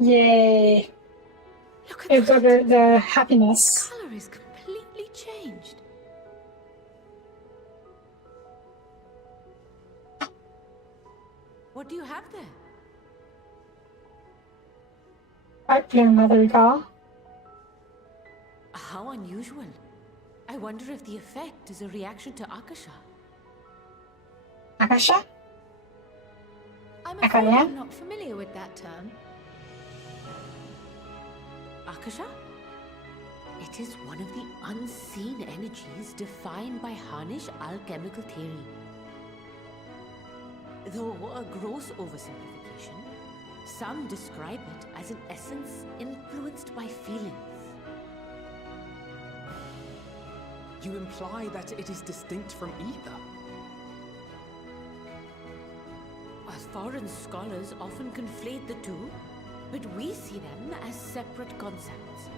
Yay! It's the happiness. The color is completely changed. What do you have there? Right there, Mother Recall. How unusual. I wonder if the effect is a reaction to Akasha. Akasha? I'm afraid I'm not familiar with that term. Akasha? It is one of the unseen energies defined by Harnish alchemical theory. Though a gross oversimplification, some describe it as an essence influenced by feelings. You imply that it is distinct from ether? Foreign scholars often conflate the two, but we see them as separate concepts.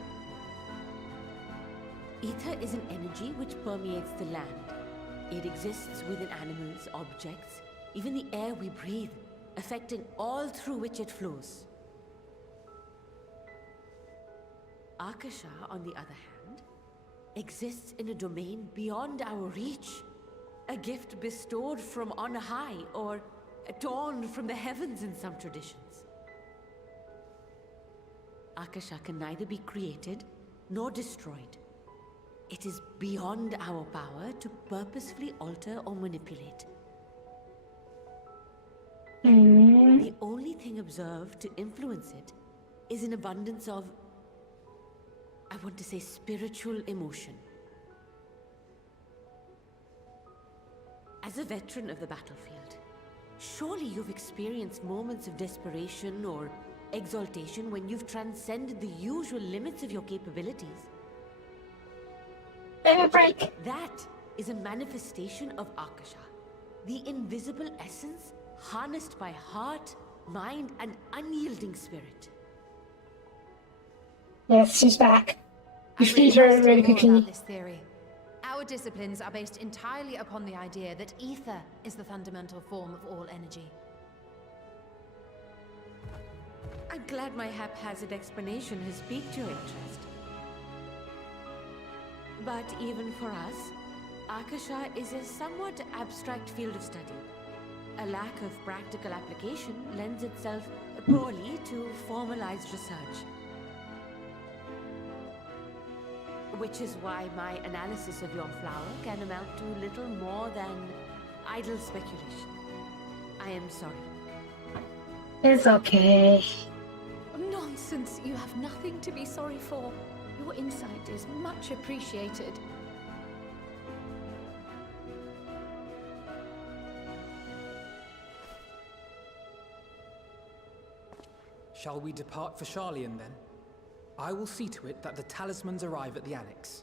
Ether is an energy which permeates the land. It exists within animals, objects, even the air we breathe, affecting all through which it flows. Akasha, on the other hand, exists in a domain beyond our reach. A gift bestowed from on high, or torn from the heavens in some traditions. Akasha can neither be created nor destroyed. It is beyond our power to purposefully alter or manipulate. The only thing observed to influence it is an abundance of, I want to say, spiritual emotion. As a veteran of the battlefield, surely you've experienced moments of desperation or exaltation when you've transcended the usual limits of your capabilities. Break. That is a manifestation of Akasha, the invisible essence harnessed by heart, mind, and unyielding spirit. Yes, she's back. You feed her really quickly. This theory. Our disciplines are based entirely upon the idea that ether is the fundamental form of all energy. I'm glad my haphazard explanation has piqued your interest. But even for us, Akasha is a somewhat abstract field of study. A lack of practical application lends itself poorly to formalized research. Which is why my analysis of your flower can amount to little more than idle speculation. I am sorry. It's okay. Nonsense! You have nothing to be sorry for. Your insight is much appreciated. Shall we depart for Sharlayan then? I will see to it that the talismans arrive at the Annex.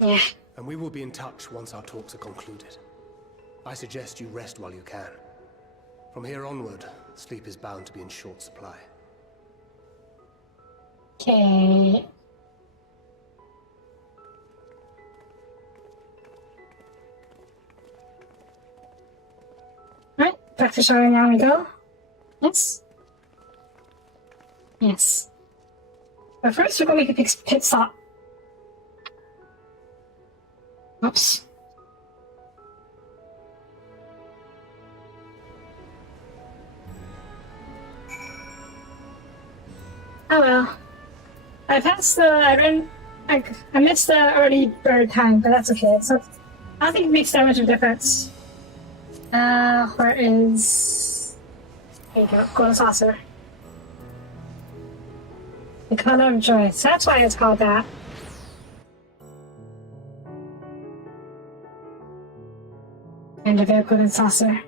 Yeah. And we will be in touch once our talks are concluded. I suggest you rest while you can. From here onward, sleep is bound to be in short supply. Okay. Right, back to Sharlayan now we go. Yes. Yes. But first we're going to make a pit stop. Oops. Oh well. I passed the, I missed the early bird time, but that's okay. So, I don't think it makes that much of a difference. Where is... There you go, golden saucer. The color of joy, so that's why it's called that. And a very golden saucer.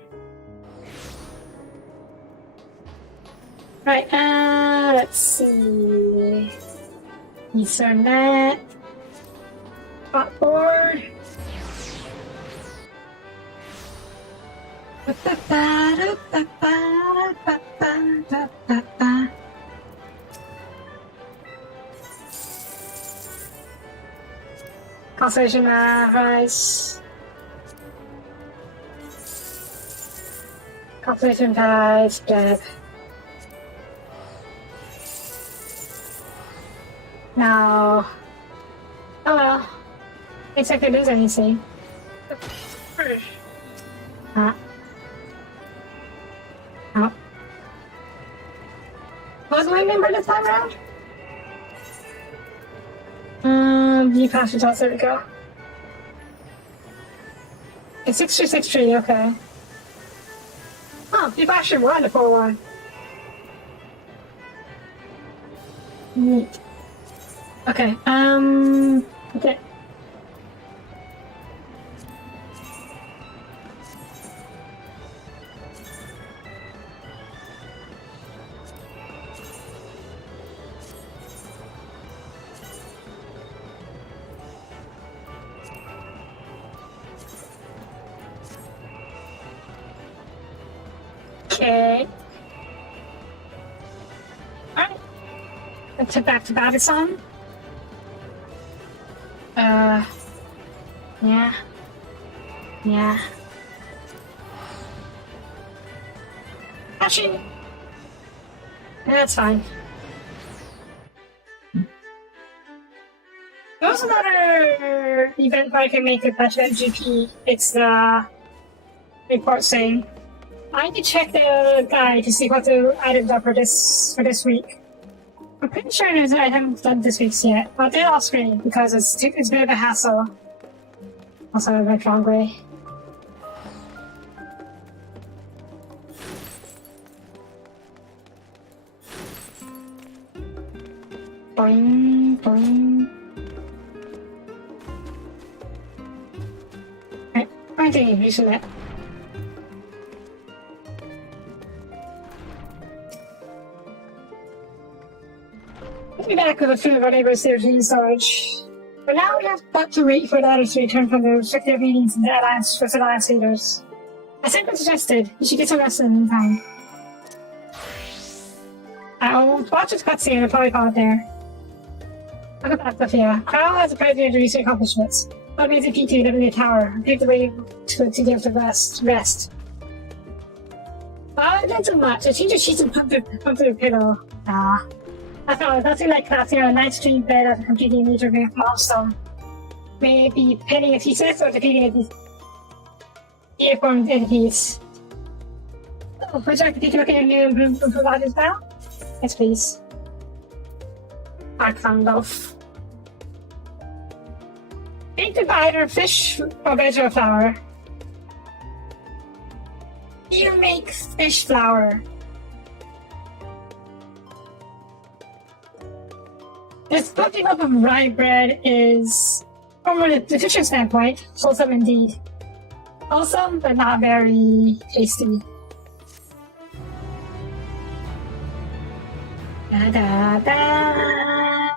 Right, let's see... Ethernet, hotboard. Constellation rice. Constellation rice, dead. No. Oh well. Looks like there is anything. Oh. What was my number this time around? You passed the toss, there we go. It's 6363, okay. Oh, you've actually won the 4-1. Neat. Okay, okay. Okay. Alright. Let's head back to Babison. Yeah. Yeah. Actually, that's fine. There was another event where I can make a bunch of MGP. It's the report saying I need to check the guide to see what the items are for this week. I'm pretty sure I haven't done this week's yet. I'll do it off screen because it's a bit of a hassle. Also, I went wrong way. Boing, boing. Right, I'm doing use of it. We'll be back with a few of our neighbors there in storage. But now we have got to wait for the others to return from their respective meetings in the Alliance with Alliance leaders. As Simon suggested, you should get some rest in the meantime. I'll watch this cutscene and probably call it there. Look at that stuff here. Carl has a president of recent accomplishments. What made the P2 live in the tower and paved the way to give the rest. I didn't do much. I changed the sheets and pumped through the pillow. After all, nothing like collapsing on a nice clean bed after completing a major milestone. Maybe penning a thesis or defeating a uniformed entities. Oh, would you like to take a look at your new improved providers now? Yes, please. Archon loaf. Painted by either fish or vegetable flour. You make fish flour. This pumping up of rye bread is, from a nutrition standpoint, wholesome indeed. Wholesome, but not very tasty. Da da da.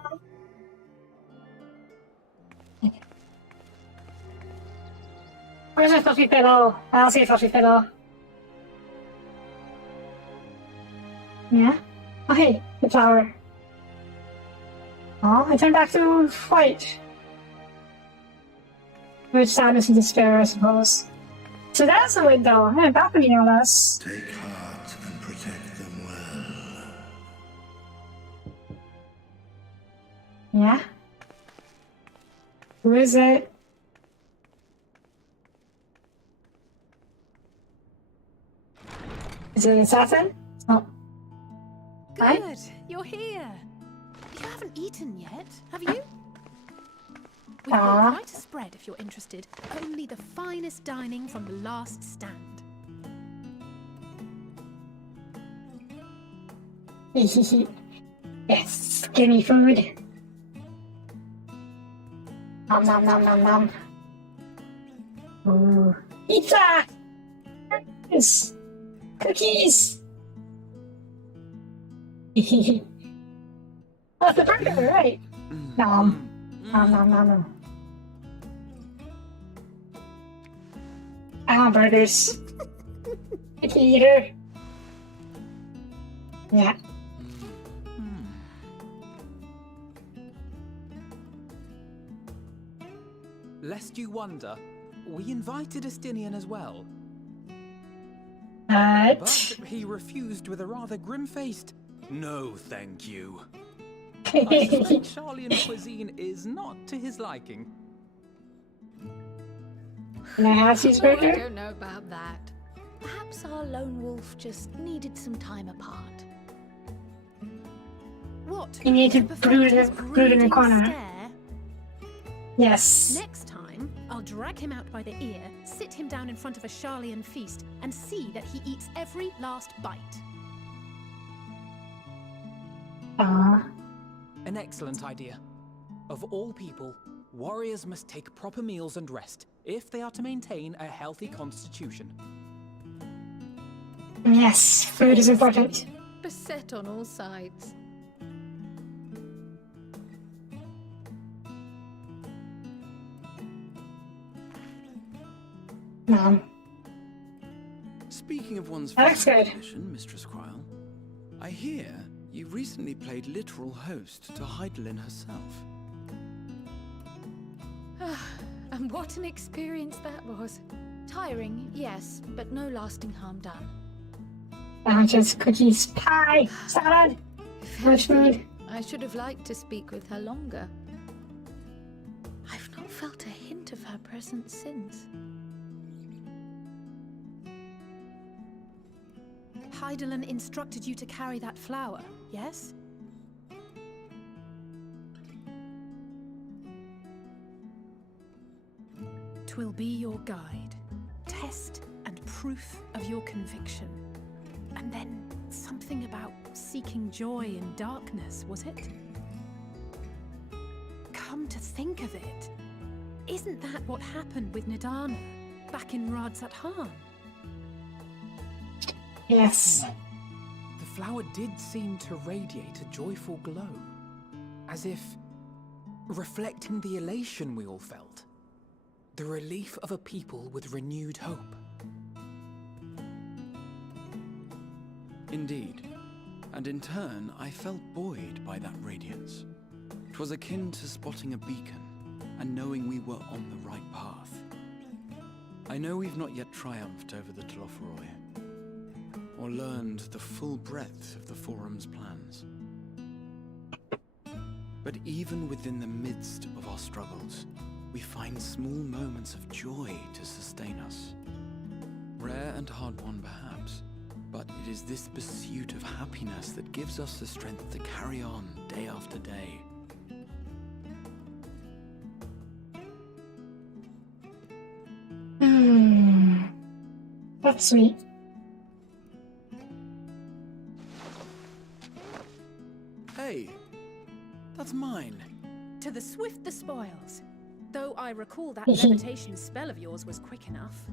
Where's my fluffy pillow? I don't see a fluffy pillow. Yeah? Oh hey, the flower. Oh, I turned back to white. With sadness and despair, I suppose. So that's a window, and a balcony no less. Take heart and protect them well. Yeah? Who is it? Is it an assassin? Oh. Good, Hi? you're here. You haven't eaten yet, have you? We've got quite a spread if you're interested. Only the finest dining from the last stand. Yes, give me food. Nom nom nom nom nom. Ooh. Pizza! Yes. Cookies! Oh, it's a burger, right? Nom. Nom nom nom nom. I want burgers. Picky eater. Yeah. Lest you wonder, we invited Estinian as well. But he refused with a rather grim-faced, "No, thank you." I suspect Charlian cuisine is not to his liking. Can I have his I burger? don't know about that. Perhaps our lone wolf just needed some time apart. What? You need to brood in the corner. Stare? Yes. Next time, I'll drag him out by the ear, sit him down in front of a Charlian feast, and see that he eats every last bite. An excellent idea. Of all people, warriors must take proper meals and rest if they are to maintain a healthy constitution. Yes, food is important. Beset on all sides. Mom. Speaking of one's That's first good. position, Mistress Quile, I hear you recently played literal host to Heidelin herself. And what an experience that was. Tiring, yes, but no lasting harm done. Sandwiches, cookies, pie, salad, much food. I should have liked to speak with her longer. I've not felt a hint of her presence since. Heidelin instructed you to carry that flower, yes? 'Twill be your guide, test and proof of your conviction. And then something about seeking joy in darkness, was it? Come to think of it, isn't that what happened with Nadana back in Radzat-Han? Yes. The flower did seem to radiate a joyful glow, as if reflecting the elation we all felt, the relief of a people with renewed hope. Indeed. And in turn, I felt buoyed by that radiance. 'Twas akin to spotting a beacon and knowing we were on the right path. I know we've not yet triumphed over the Telophoroi, or learned the full breadth of the Forum's plans. But even within the midst of our struggles, we find small moments of joy to sustain us. Rare and hard-won perhaps, but it is this pursuit of happiness that gives us the strength to carry on day after day. That's sweet. Hey, that's mine. To the swift the spoils. Though I recall that levitation spell of yours was quick enough.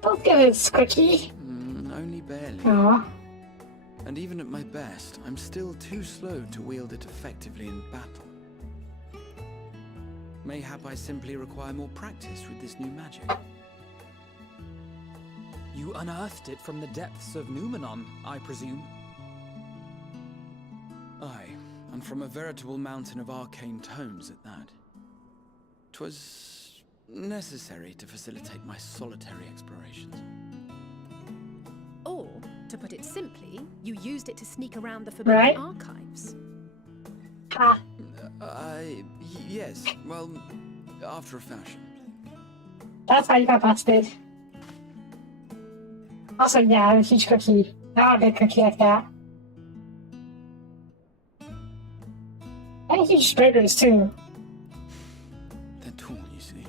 Don't get it, Squeaky. Only barely. Aww. And even at my best, I'm still too slow to wield it effectively in battle. Mayhap I simply require more practice with this new magic. You unearthed it from the depths of Numenon, I presume? Aye, and from a veritable mountain of arcane tomes at that. 'Twas necessary to facilitate my solitary explorations. Or, to put it simply, you used it to sneak around the Forbidden Archives. Ah. Yes, well, after a fashion. That's how you got busted. Also, yeah, a huge cookie. Not a big cookie like that. And huge burgers, too. They're tall, you see.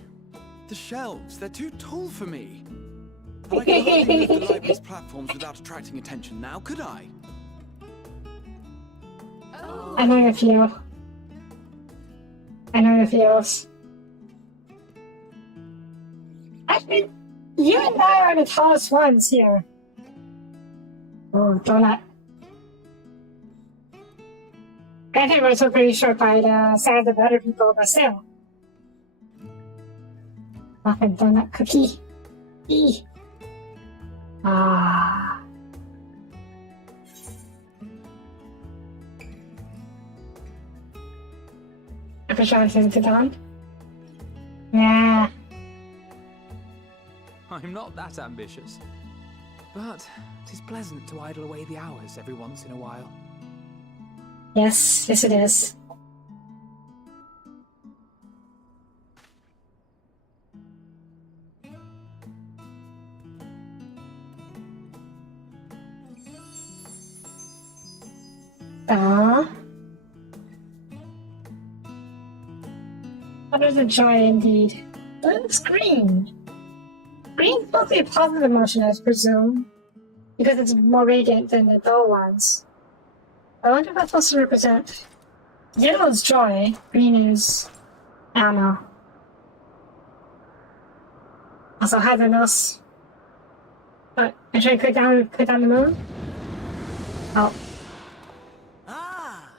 The shelves, they're too tall for me. But I could hardly move the library's platforms without attracting attention now, could I? I know the feel. I know the feels. Actually, you and I are the tallest ones here. Oh, donut. Granted, we're still pretty short by the standards of other people, but still. Fucking donut cookie. Eee. Ah. Ever try to send it on? Yeah. I'm not that ambitious. But 'tis pleasant to idle away the hours every once in a while. Yes, yes it is. That is a joy indeed. But it's green. Green's supposed to be a positive emotion, I presume. Because it's more radiant than the dull ones. I wonder if that's supposed to represent... Yellow is joy, green is... I don't know. Also, having us... But, I try to cut down the moon? Oh. Ah!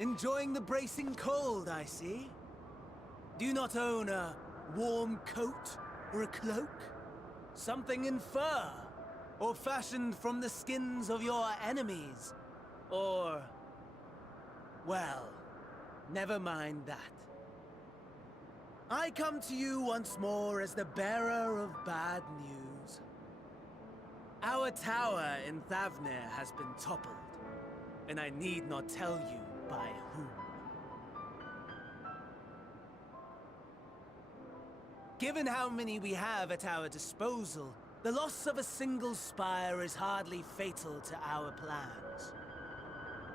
Enjoying the bracing cold, I see. Do you not own a warm coat or a cloak? Something in fur? Or fashioned from the skins of your enemies? Or... well, never mind that. I come to you once more as the bearer of bad news. Our tower in Thavnir has been toppled, and I need not tell you by whom. Given how many we have at our disposal, the loss of a single spire is hardly fatal to our plans.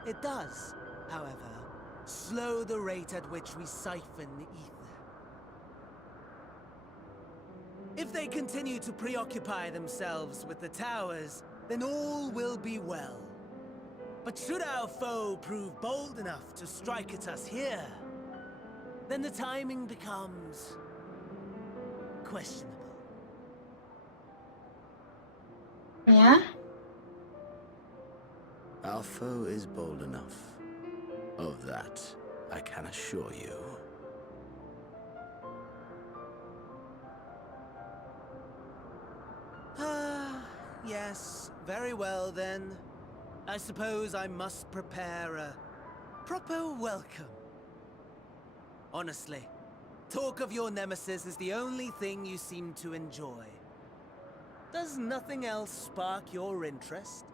It does, however, slow the rate at which we siphon the ether. If they continue to preoccupy themselves with the towers, then all will be well. But should our foe prove bold enough to strike at us here, then the timing becomes questionable. Yeah? Our foe is bold enough. Of that, I can assure you. Yes, very well then. I suppose I must prepare a proper welcome. Honestly, talk of your nemesis is the only thing you seem to enjoy. Does nothing else spark your interest?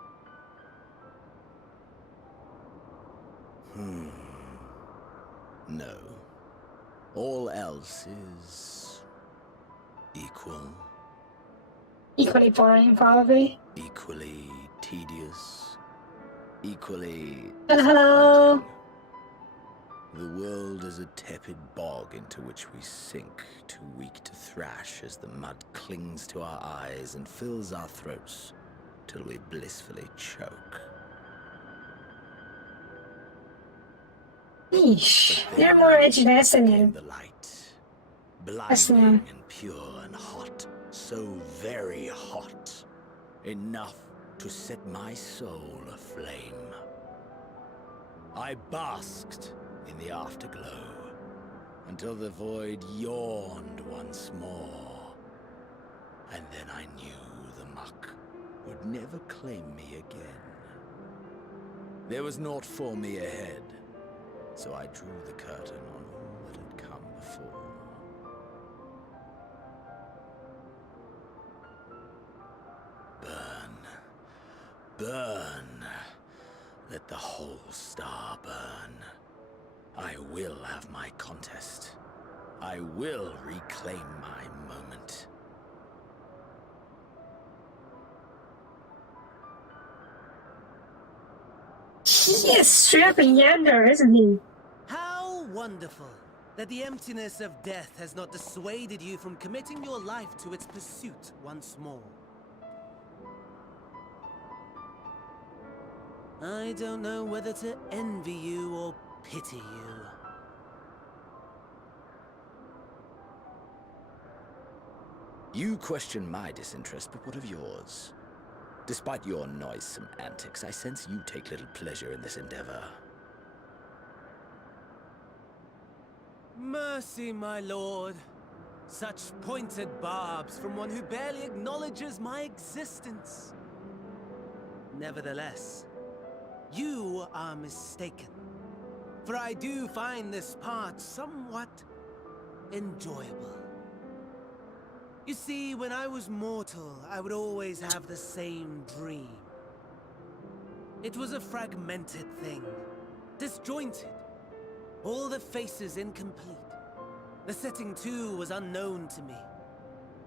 No. All else is equal. Equally boring, probably. Equally tedious. Equally... Hello! The world is a tepid bog into which we sink, too weak to thrash as the mud clings to our eyes and fills our throats till we blissfully choke. Yeesh. You're more edginess than you. The light, blinding and pure and hot, so very hot, enough to set my soul aflame. I basked in the afterglow until the void yawned once more, and then I knew the muck would never claim me again. There was naught for me ahead, so I drew the curtain on all that had come before. Burn, burn, let the whole star burn. I will have my contest. I will reclaim my moment. He is strapping yander, isn't he? How wonderful that the emptiness of death has not dissuaded you from committing your life to its pursuit once more. I don't know whether to envy you or pity you. You question my disinterest, but what of yours? Despite your noisome antics, I sense you take little pleasure in this endeavor. Mercy, my lord. Such pointed barbs from one who barely acknowledges my existence. Nevertheless, you are mistaken. For I do find this part somewhat enjoyable. You see, when I was mortal, I would always have the same dream. It was a fragmented thing, disjointed. All the faces incomplete. The setting, too, was unknown to me.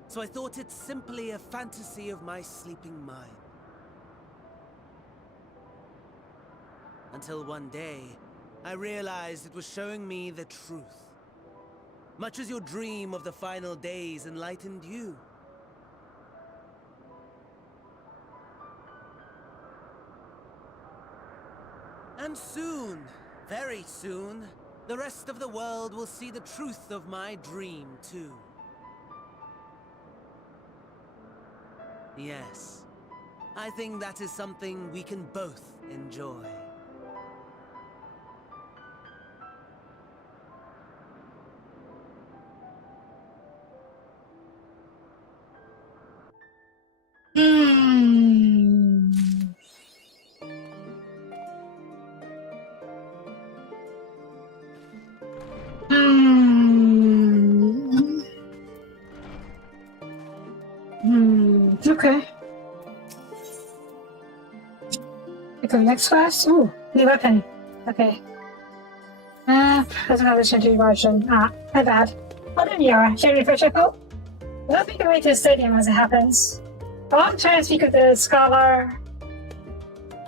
So I thought it simply a fantasy of my sleeping mind. Until one day, I realized it was showing me the truth. Much as your dream of the final days enlightened you. And soon, very soon, the rest of the world will see the truth of my dream, too. Yes, I think that is something we can both enjoy. Okay. Okay, next class? Ooh, new weapon. Okay. That's another century version. Ah, my bad. Well, there you are. Shall we refresh your coat? We'll make our way to the stadium as it happens. I want to try and speak with the scholar.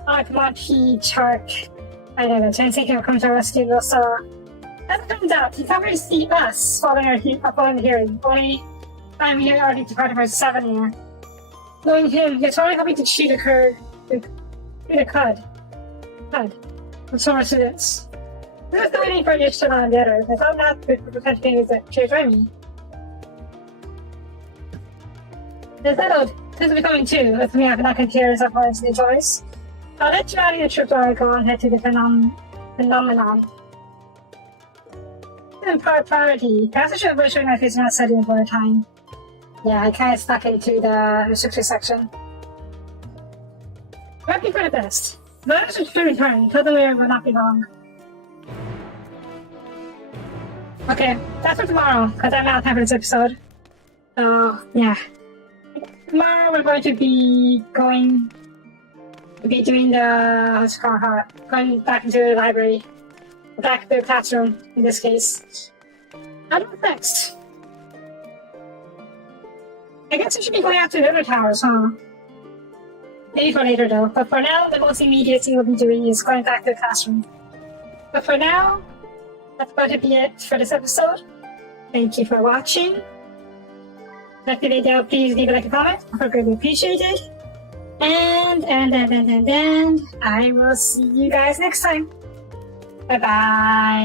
Come on, Shark. I don't know, trying to take him come to our rescue, as it turns out, he covers the us following the hearing. Only I'm here already to part 7 here. Knowing him, he's only hoping to cheat a cud. With summer students. This is the waiting for an issue on the other. If I'm not good for potential games that should join me. It's settled. Since we're coming too, with me, I'm not going to hear some points in the choice. I'll let you out of your trip while I go on head to the phenomenon. And priority. Perhaps I should have showing my face not studying for a time. Yeah, I kind of stuck into the restricted section. Might be for the best. But I should return. Tell them we will not be long. Okay, that's for tomorrow, because I'm out of time for this episode. So, yeah. Tomorrow we're going to be doing the, what's it called, going back into the library. Back to the classroom, in this case. I don't know next. I guess I should be going after the other towers, huh? Maybe for later though, but for now, the most immediate thing we'll be doing is going back to the classroom. But for now, that's about to be it for this episode. Thank you for watching. If you like the video, please leave a like and comment. I greatly appreciate it. And I will see you guys next time. Bye bye.